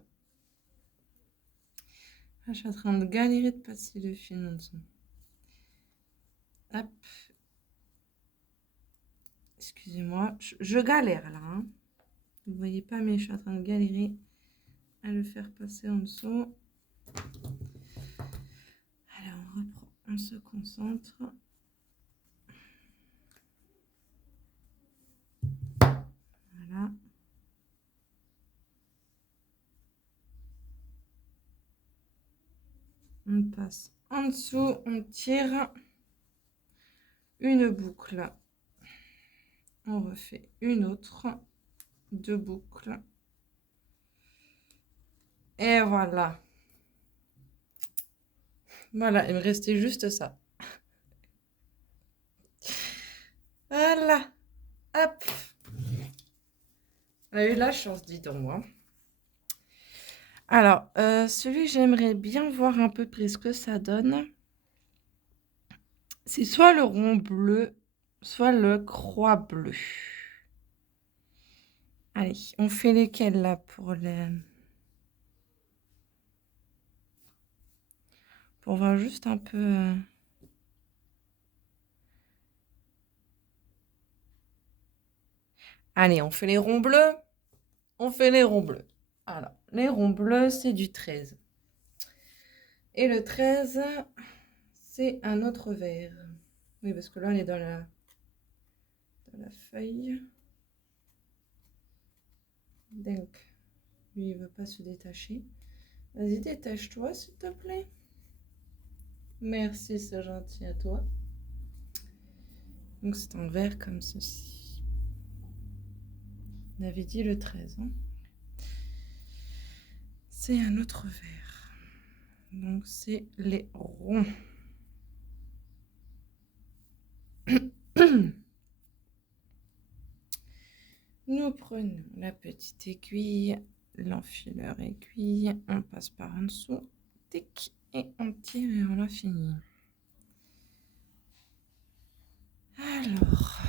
Ah, je suis en train de galérer de passer le fil en dessous. Hop. Excusez-moi, je galère là. Hein. Vous voyez pas, mais je suis en train de galérer à le faire passer en dessous. Alors, on reprend, on se concentre. Voilà. On passe en dessous, on tire une boucle. On refait une autre, 2 boucles. Et voilà. Voilà, il me restait juste ça. Voilà. Hop. On a eu la chance, dis donc moi. Alors, celui que j'aimerais bien voir un peu près ce que ça donne, c'est soit le rond bleu, soit le croix bleu. Allez, on fait lesquels là pour les... Pour voir juste un peu... Allez, on fait les ronds bleus. On fait les ronds bleus. Alors, les ronds bleus, c'est du 13. Et le 13, c'est un autre vert. Oui, parce que là, on est dans la feuille. Donc, lui, il ne veut pas se détacher. Vas-y, détache-toi, s'il te plaît. Merci, c'est gentil à toi. Donc, c'est un vert comme ceci. On avait dit le 13. Hein. C'est un autre vert. Donc, c'est les ronds. Nous prenons la petite aiguille, l'enfileur aiguille, on passe par en dessous, tic, et on tire et on a fini. Alors,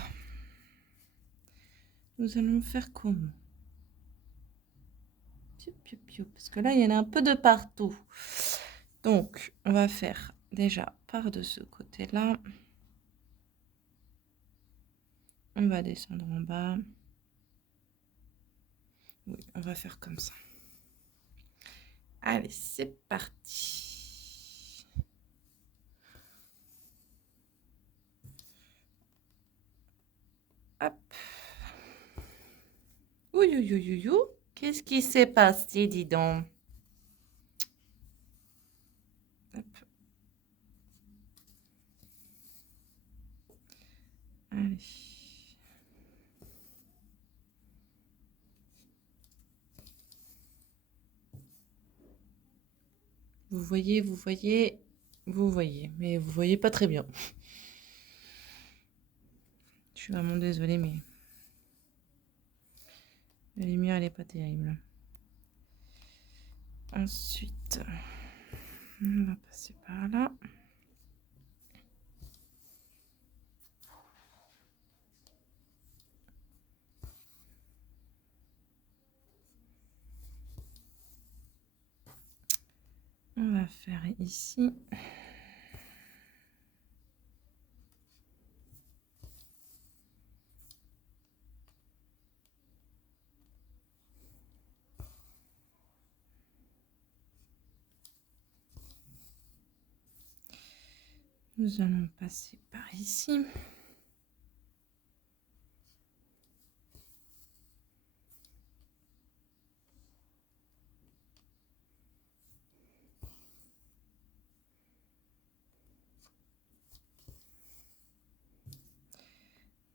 nous allons faire comment? Piou, piou, piou, parce que là, il y en a un peu de partout. Donc, on va faire déjà par de ce côté-là. On va descendre en bas. Oui, on va faire comme ça. Allez, c'est parti. Hop. Ouh, ouh, ouh, ouh. Qu'est-ce qui s'est passé, dis donc? Hop. Allez. Vous voyez, mais vous voyez pas très bien. Je suis vraiment désolée, mais la lumière, elle est pas terrible. Ensuite, on va passer par là. On va faire ici. Nous allons passer par ici.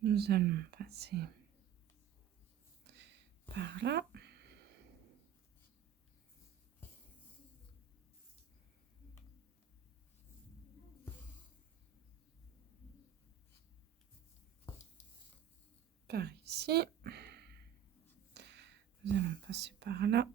Nous allons passer par là. Par ici. Nous allons passer par là.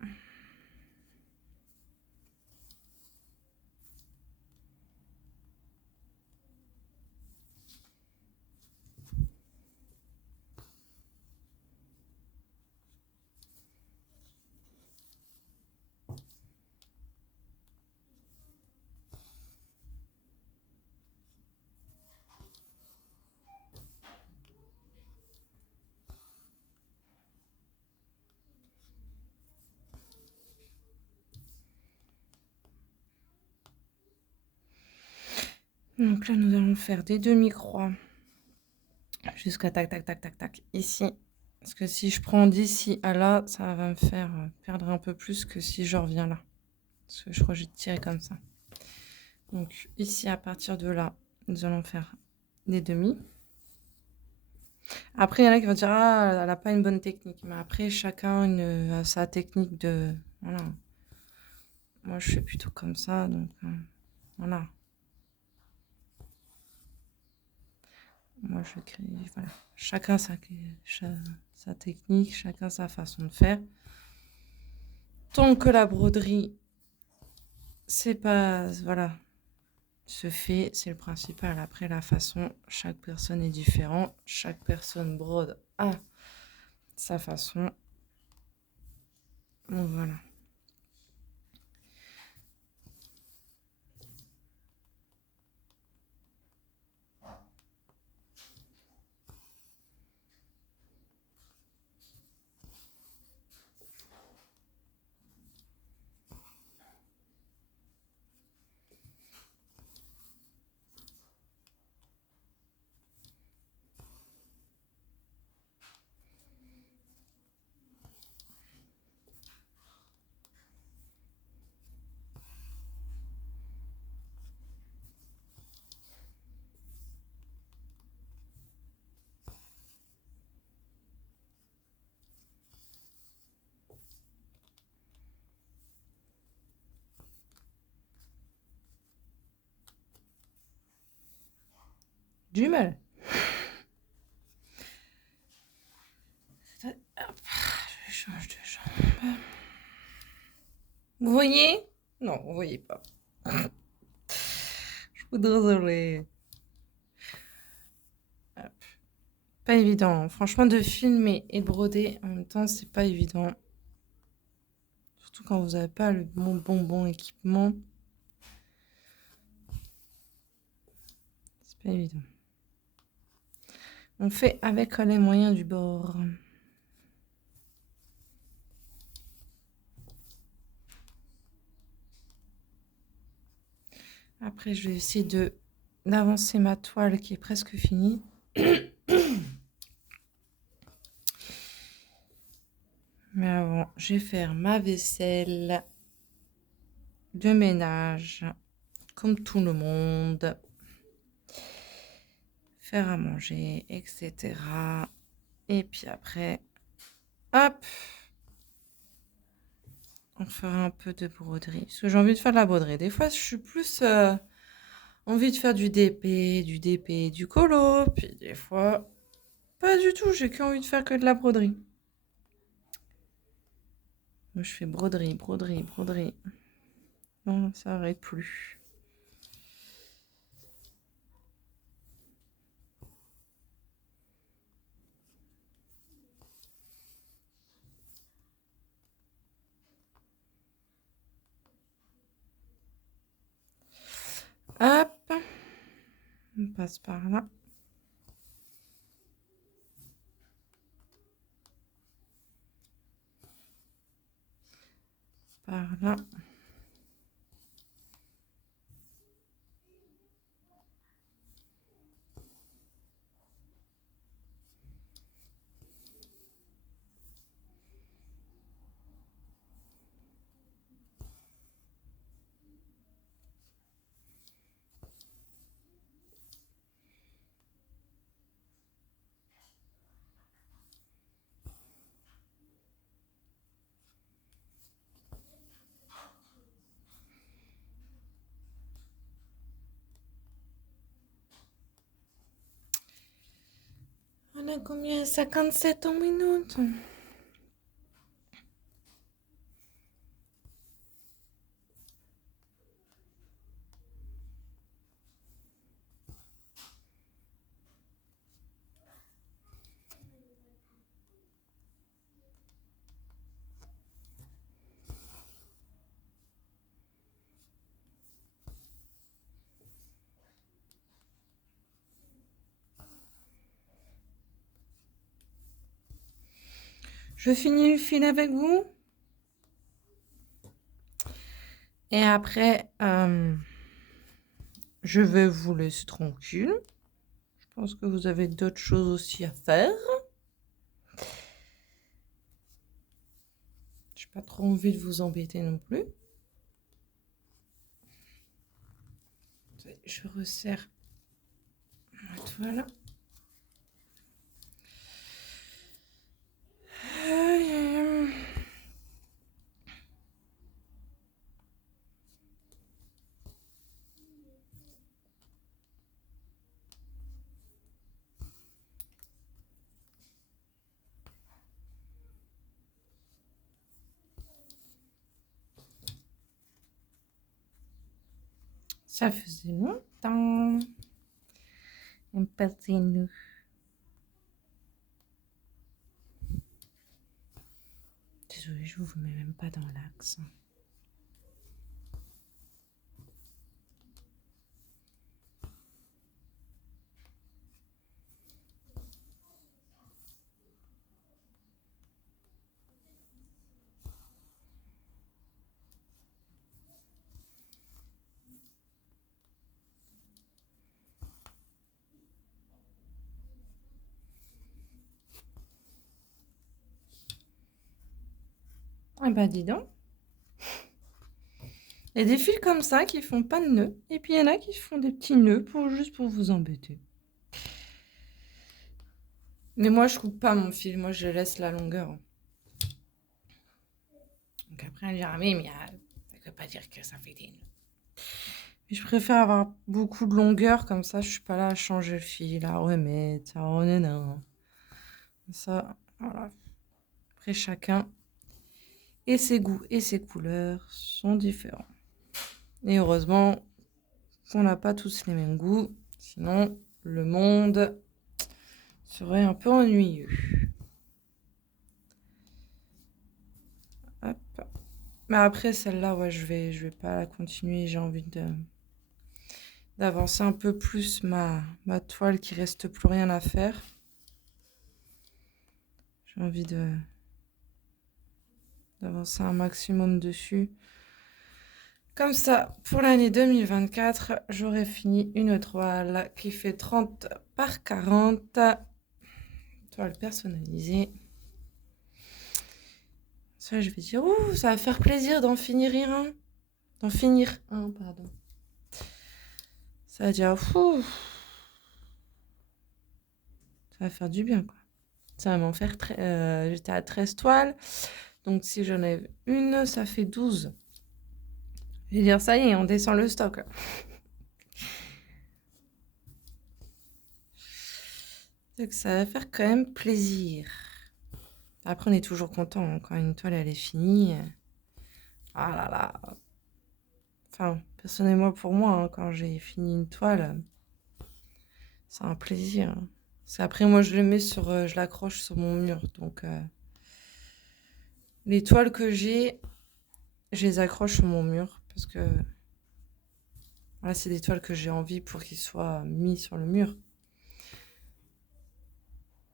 Donc là, nous allons faire des demi-croix jusqu'à tac, tac, tac, tac, tac, ici. Parce que si je prends d'ici à là, ça va me faire perdre un peu plus que si je reviens là. Parce que je crois que j'ai tiré comme ça. Donc ici, à partir de là, nous allons faire des demi. Après, il y en a qui vont dire, ah, elle n'a pas une bonne technique. Mais après, chacun a sa technique de... Voilà. Moi, je fais plutôt comme ça, donc voilà. Moi, je crée... Voilà. Chacun sa technique, chacun sa façon de faire. Tant que la broderie, c'est pas... Voilà. Se fait, c'est le principal. Après, la façon, chaque personne est différente. Chaque personne brode à sa façon. Donc, voilà. Du mal. Hop, je change de jambe. Vous voyez? Non, vous voyez pas. Je suis désolée. Hop. Pas évident. Franchement, de filmer et de broder en même temps, c'est pas évident. Surtout quand vous n'avez pas le bon équipement. C'est pas évident. On fait avec les moyens du bord. Après, je vais essayer d'avancer ma toile qui est presque finie. Mais avant, je vais faire ma vaisselle de ménage, comme tout le monde. Faire à manger, etc. Et puis après, hop, on fera un peu de broderie. Parce que j'ai envie de faire de la broderie. Des fois, je suis plus envie de faire du DP, du colo. Puis des fois, pas du tout. J'ai qu'envie de faire que de la broderie. Moi, je fais broderie. Non, ça arrête plus. Hop. On passe par là. Par là. On a combien? 57 en minutes. Je finis le fil avec vous. Et après, je vais vous laisser tranquille. Je pense que vous avez d'autres choses aussi à faire. J'ai pas trop envie de vous embêter non plus. Je resserre. Voilà. Ça faisait longtemps. Un petit nœud. Désolée, je vous mets même pas dans l'axe. Ah bah dis donc. Il y a des fils comme ça qui font pas de nœuds. Et puis il y en a qui font des petits nœuds juste pour vous embêter. Mais moi, je coupe pas mon fil. Moi, je laisse la longueur. Donc après, elle dira, mais ça veut pas dire que ça fait des nœuds. Mais je préfère avoir beaucoup de longueur. Comme ça, je suis pas là à changer le fil, à remettre, à renaître. Ça, voilà. Après, chacun et ses goûts et ses couleurs sont différents. Et heureusement qu'on n'a pas tous les mêmes goûts. Sinon, le monde serait un peu ennuyeux. Hop. Mais après, celle-là, ouais, je vais pas la continuer. J'ai envie d'avancer un peu plus ma toile qui reste plus rien à faire. J'ai envie d'avancer un maximum dessus. Comme ça, pour l'année 2024, j'aurai fini une toile qui fait 30 par 40. Toile personnalisée. Ça, je vais dire, ouh, ça va faire plaisir d'en finir un. D'en finir un, pardon. Ça va dire, ouh. Ça va faire du bien, quoi. Ça va m'en faire... J'étais à 13 toiles. Donc si j'en ai une, ça fait 12. Je vais dire, ça y est, on descend le stock. Donc ça va faire quand même plaisir. Après, on est toujours content hein, quand une toile elle est finie. Ah là là. Enfin, personnellement pour moi, hein, quand j'ai fini une toile, c'est un plaisir. Parce qu'après, moi, je l'accroche sur mon mur. Donc, les toiles que j'ai, je les accroche sur mon mur parce que voilà, c'est des toiles que j'ai envie pour qu'ils soient mis sur le mur.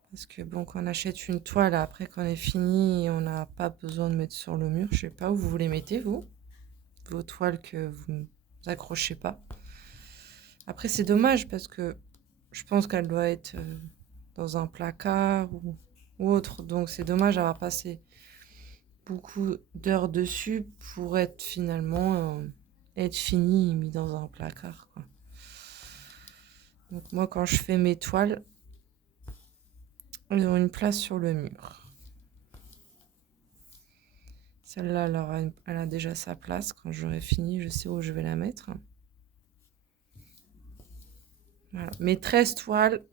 Parce que bon, quand on achète une toile, après qu'on est fini, on n'a pas besoin de mettre sur le mur. Je sais pas où vous les mettez, vous, vos toiles que vous ne accrochez pas. Après, c'est dommage parce que je pense qu'elle doit être dans un placard ou autre. Donc, c'est dommage d'avoir passé beaucoup d'heures dessus pour être finalement être fini et mis dans un placard, quoi. Donc, moi, quand je fais mes toiles, elles ont une place sur le mur. Celle-là, alors, elle a déjà sa place. Quand j'aurai fini, je sais où je vais la mettre. Voilà. Mes 13 toiles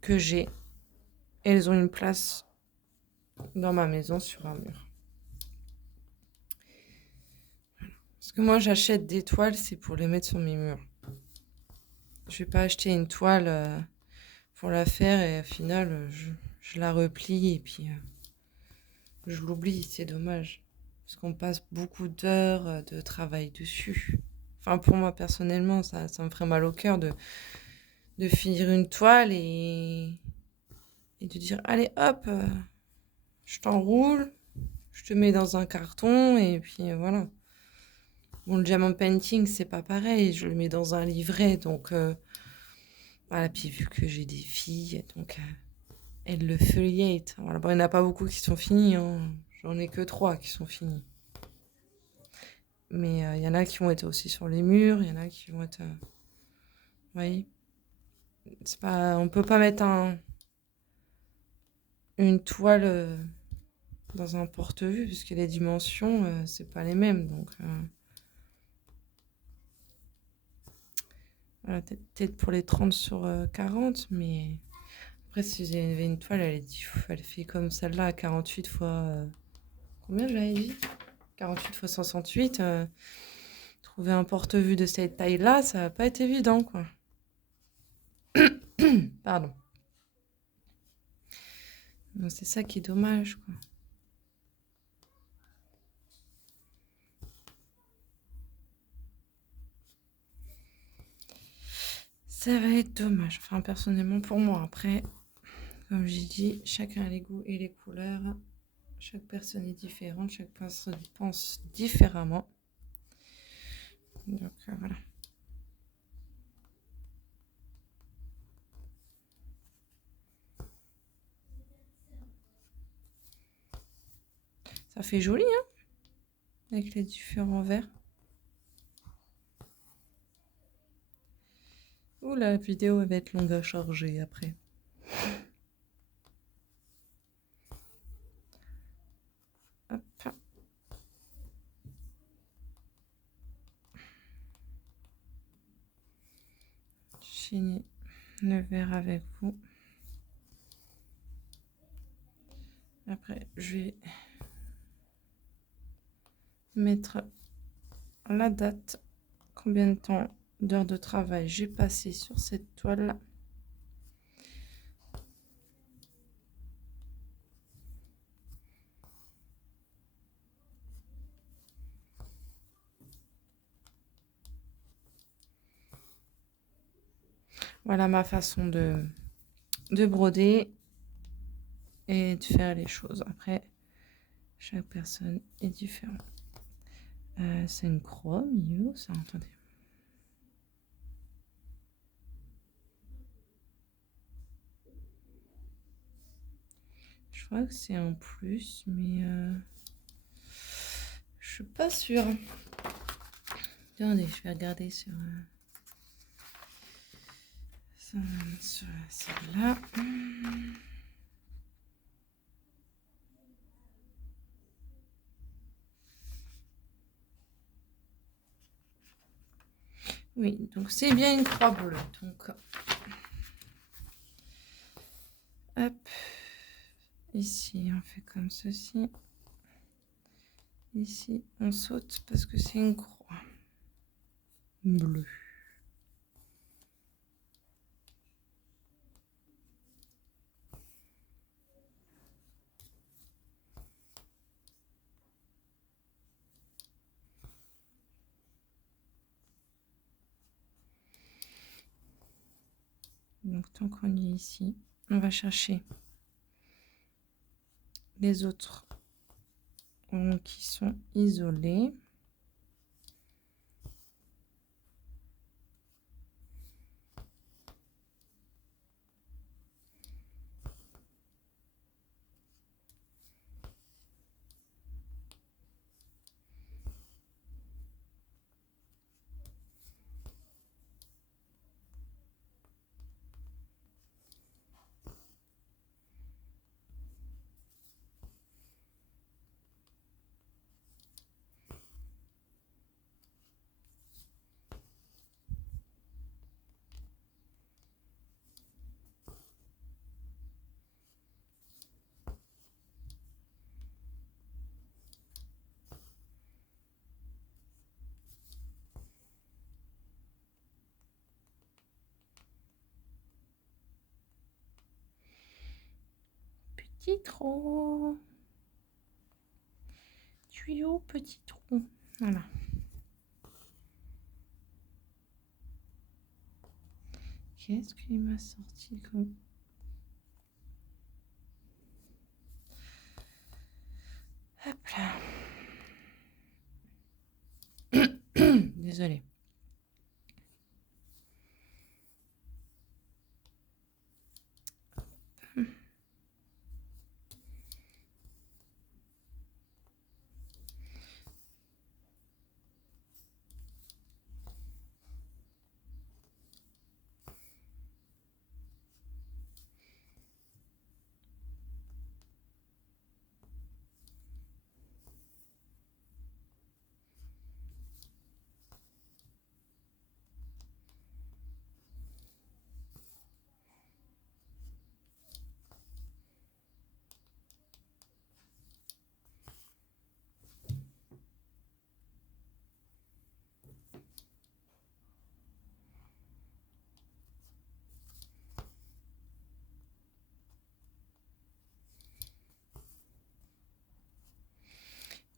que j'ai, elles ont une place dans ma maison sur un mur. Parce que moi, j'achète des toiles, c'est pour les mettre sur mes murs. Je vais pas acheter une toile pour la faire et au final, je la replie et puis je l'oublie. C'est dommage. Parce qu'on passe beaucoup d'heures de travail dessus. Enfin, pour moi, personnellement, ça me ferait mal au cœur de finir une toile et de dire, allez, hop, je t'enroule, je te mets dans un carton et puis voilà. Bon, le diamant painting, c'est pas pareil. Je le mets dans un livret, donc voilà. Puis vu que j'ai des filles, donc elles le feuillettent. Voilà. Bon, il n'y en a pas beaucoup qui sont finis. Hein. J'en ai que 3 qui sont finis. Mais il y en a qui vont être aussi sur les murs. Il y en a qui vont être. Vous voyez, c'est pas. On peut pas mettre une toile dans un porte-vue puisque les dimensions, c'est pas les mêmes. Donc. Voilà, peut-être pour les 30 sur 40, mais après, si vous avez une toile, elle fait comme celle-là à 48 fois. Combien j'avais dit 48 fois 68. Trouver un porte-vue de cette taille-là, ça va pas être évident, quoi. Pardon. Donc, c'est ça qui est dommage, quoi. Ça va être dommage. Enfin, personnellement, pour moi. Après, comme j'ai dit, chacun a les goûts et les couleurs. Chaque personne est différente. Chaque personne pense différemment. Donc, voilà. Ça fait joli, hein, avec les différents verres. Ouh, la vidéo va être longue à charger après. Hop. J'ai fini le verre avec vous. Après, je vais mettre la date, combien de temps d'heures de travail j'ai passé sur cette toile. Voilà ma façon de broder et de faire les choses. Après, chaque personne est différente. C'est une croix au milieu, ça, attendez. Je crois que c'est un plus, mais je suis pas sûre. Attendez, je vais regarder sur celle-là. Oui, donc c'est bien une croix bleue. Donc, hop, ici on fait comme ceci. Ici on saute parce que c'est une croix bleue. Donc tant qu'on est ici, on va chercher les autres qui sont isolés. Petit trou. Tuyau, petit trou. Voilà. Qu'est-ce qu'il m'a sorti comme... Hop là. Désolée.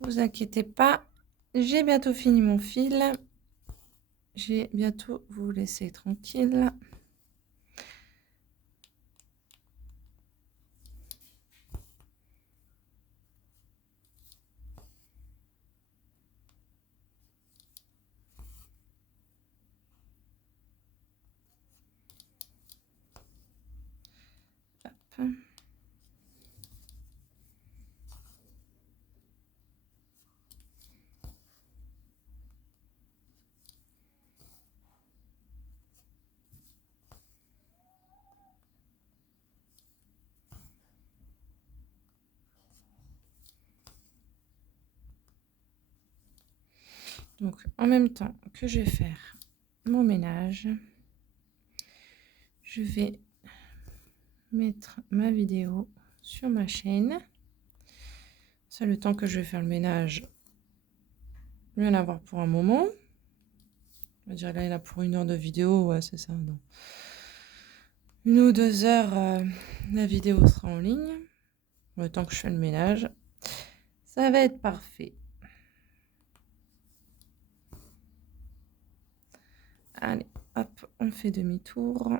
Vous inquiétez pas, j'ai bientôt fini mon fil. J'ai bientôt vous laisser tranquille. Hop. Donc, en même temps que je vais faire mon ménage, je vais mettre ma vidéo sur ma chaîne. Ça, le temps que je vais faire le ménage, je vais en avoir pour un moment. On va dire là, il y en a pour 1 heure de vidéo. Ouais, c'est ça. Non. 1 ou 2 heures, la vidéo sera en ligne. Le temps que je fais le ménage. Ça va être parfait. Allez, hop, on fait demi-tour.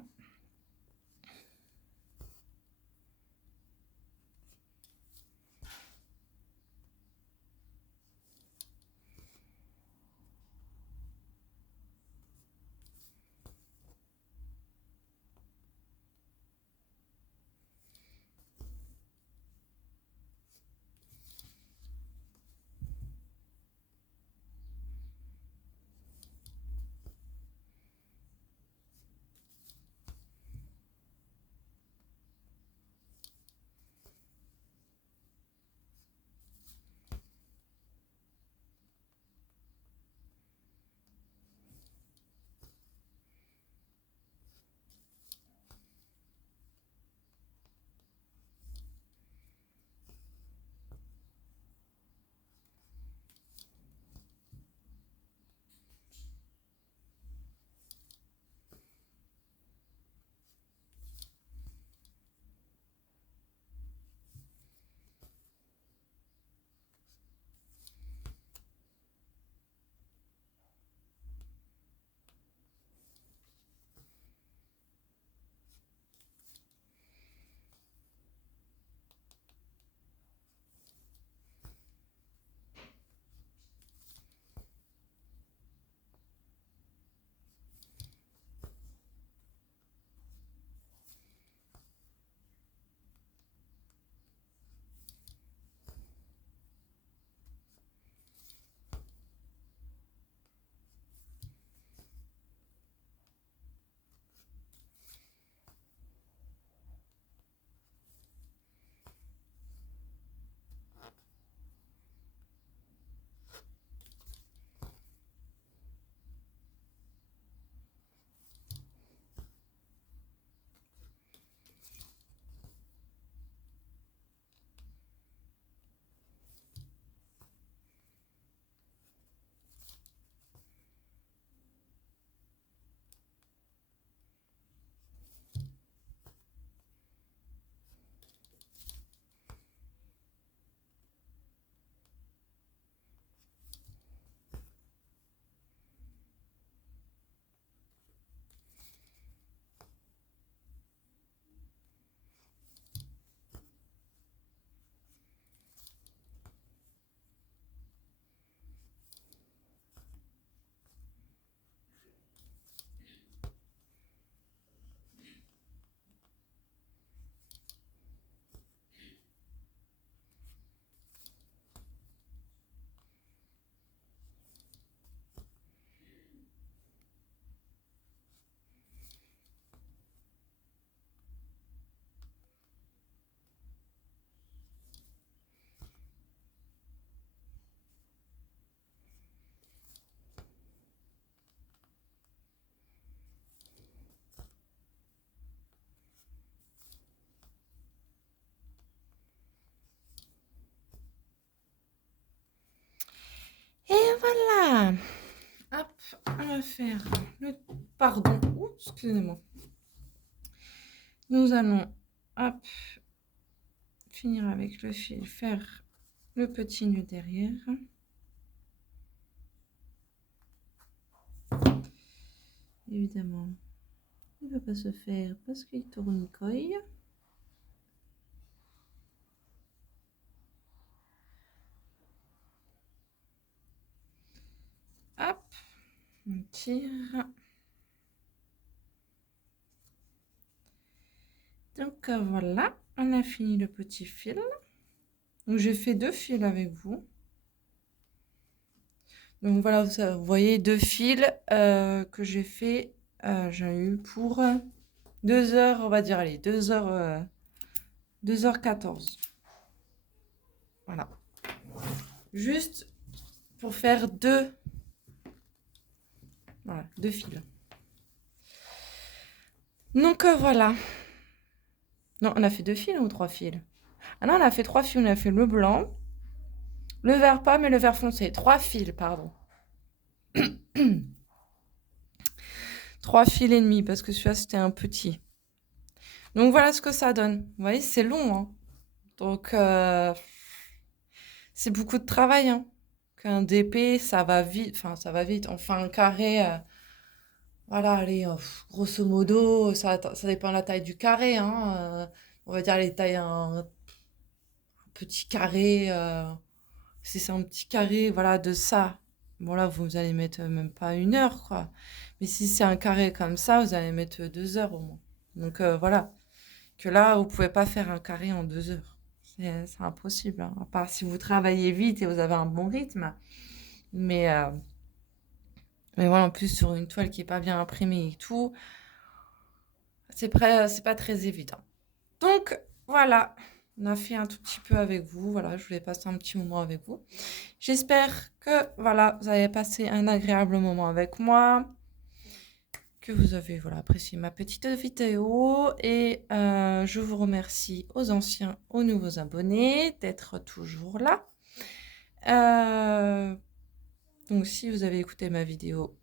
faire le... Pardon, oups, excusez-moi. Nous allons, hop, finir avec le fil, faire le petit nœud derrière. Évidemment, il ne va pas se faire parce qu'il tournicoille. Hop, on tire. Donc voilà, on a fini le petit fil. Donc j'ai fait 2 fils avec vous. Donc voilà, vous voyez 2 fils que j'ai fait. J'ai eu pour 2 heures, on va dire, allez, 2h14. Voilà. Juste pour faire 2 fils. Donc voilà. Non, on a fait 2 fils ou 3 fils? Ah non, on a fait 3 fils. On a fait le blanc, le vert pomme et le vert foncé. 3 fils, pardon. 3 fils et demi parce que celui-là c'était un petit. Donc voilà ce que ça donne. Vous voyez, c'est long, hein. Donc c'est beaucoup de travail, hein. Qu'un DP, ça va vite. Enfin, ça va vite. Enfin, un carré, voilà, allez, grosso modo, ça dépend de la taille du carré, hein. On va dire les tailles, un petit carré. Si c'est un petit carré, voilà, de ça. Bon là, vous allez mettre même pas 1 heure, quoi. Mais si c'est un carré comme ça, vous allez mettre 2 heures au moins. Donc voilà. Que là, vous pouvez pas faire un carré en 2 heures. C'est impossible, hein. À part si vous travaillez vite et vous avez un bon rythme. Mais voilà, en plus sur une toile qui est pas bien imprimée et tout, c'est pas très évident. Donc voilà, on a fait un tout petit peu avec vous. Voilà, je voulais passer un petit moment avec vous. J'espère que voilà, vous avez passé un agréable moment avec moi, que vous avez apprécié ma petite vidéo et je vous remercie aux anciens, aux nouveaux abonnés d'être toujours là. Donc si vous avez écouté ma vidéo,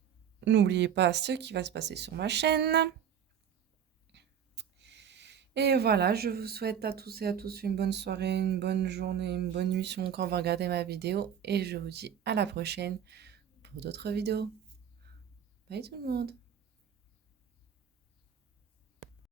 n'oubliez pas ce qui va se passer sur ma chaîne. Et voilà, je vous souhaite à tous et à tous une bonne soirée, une bonne journée, une bonne nuit quand vous regardez ma vidéo. Et je vous dis à la prochaine pour d'autres vidéos. Bye tout le monde!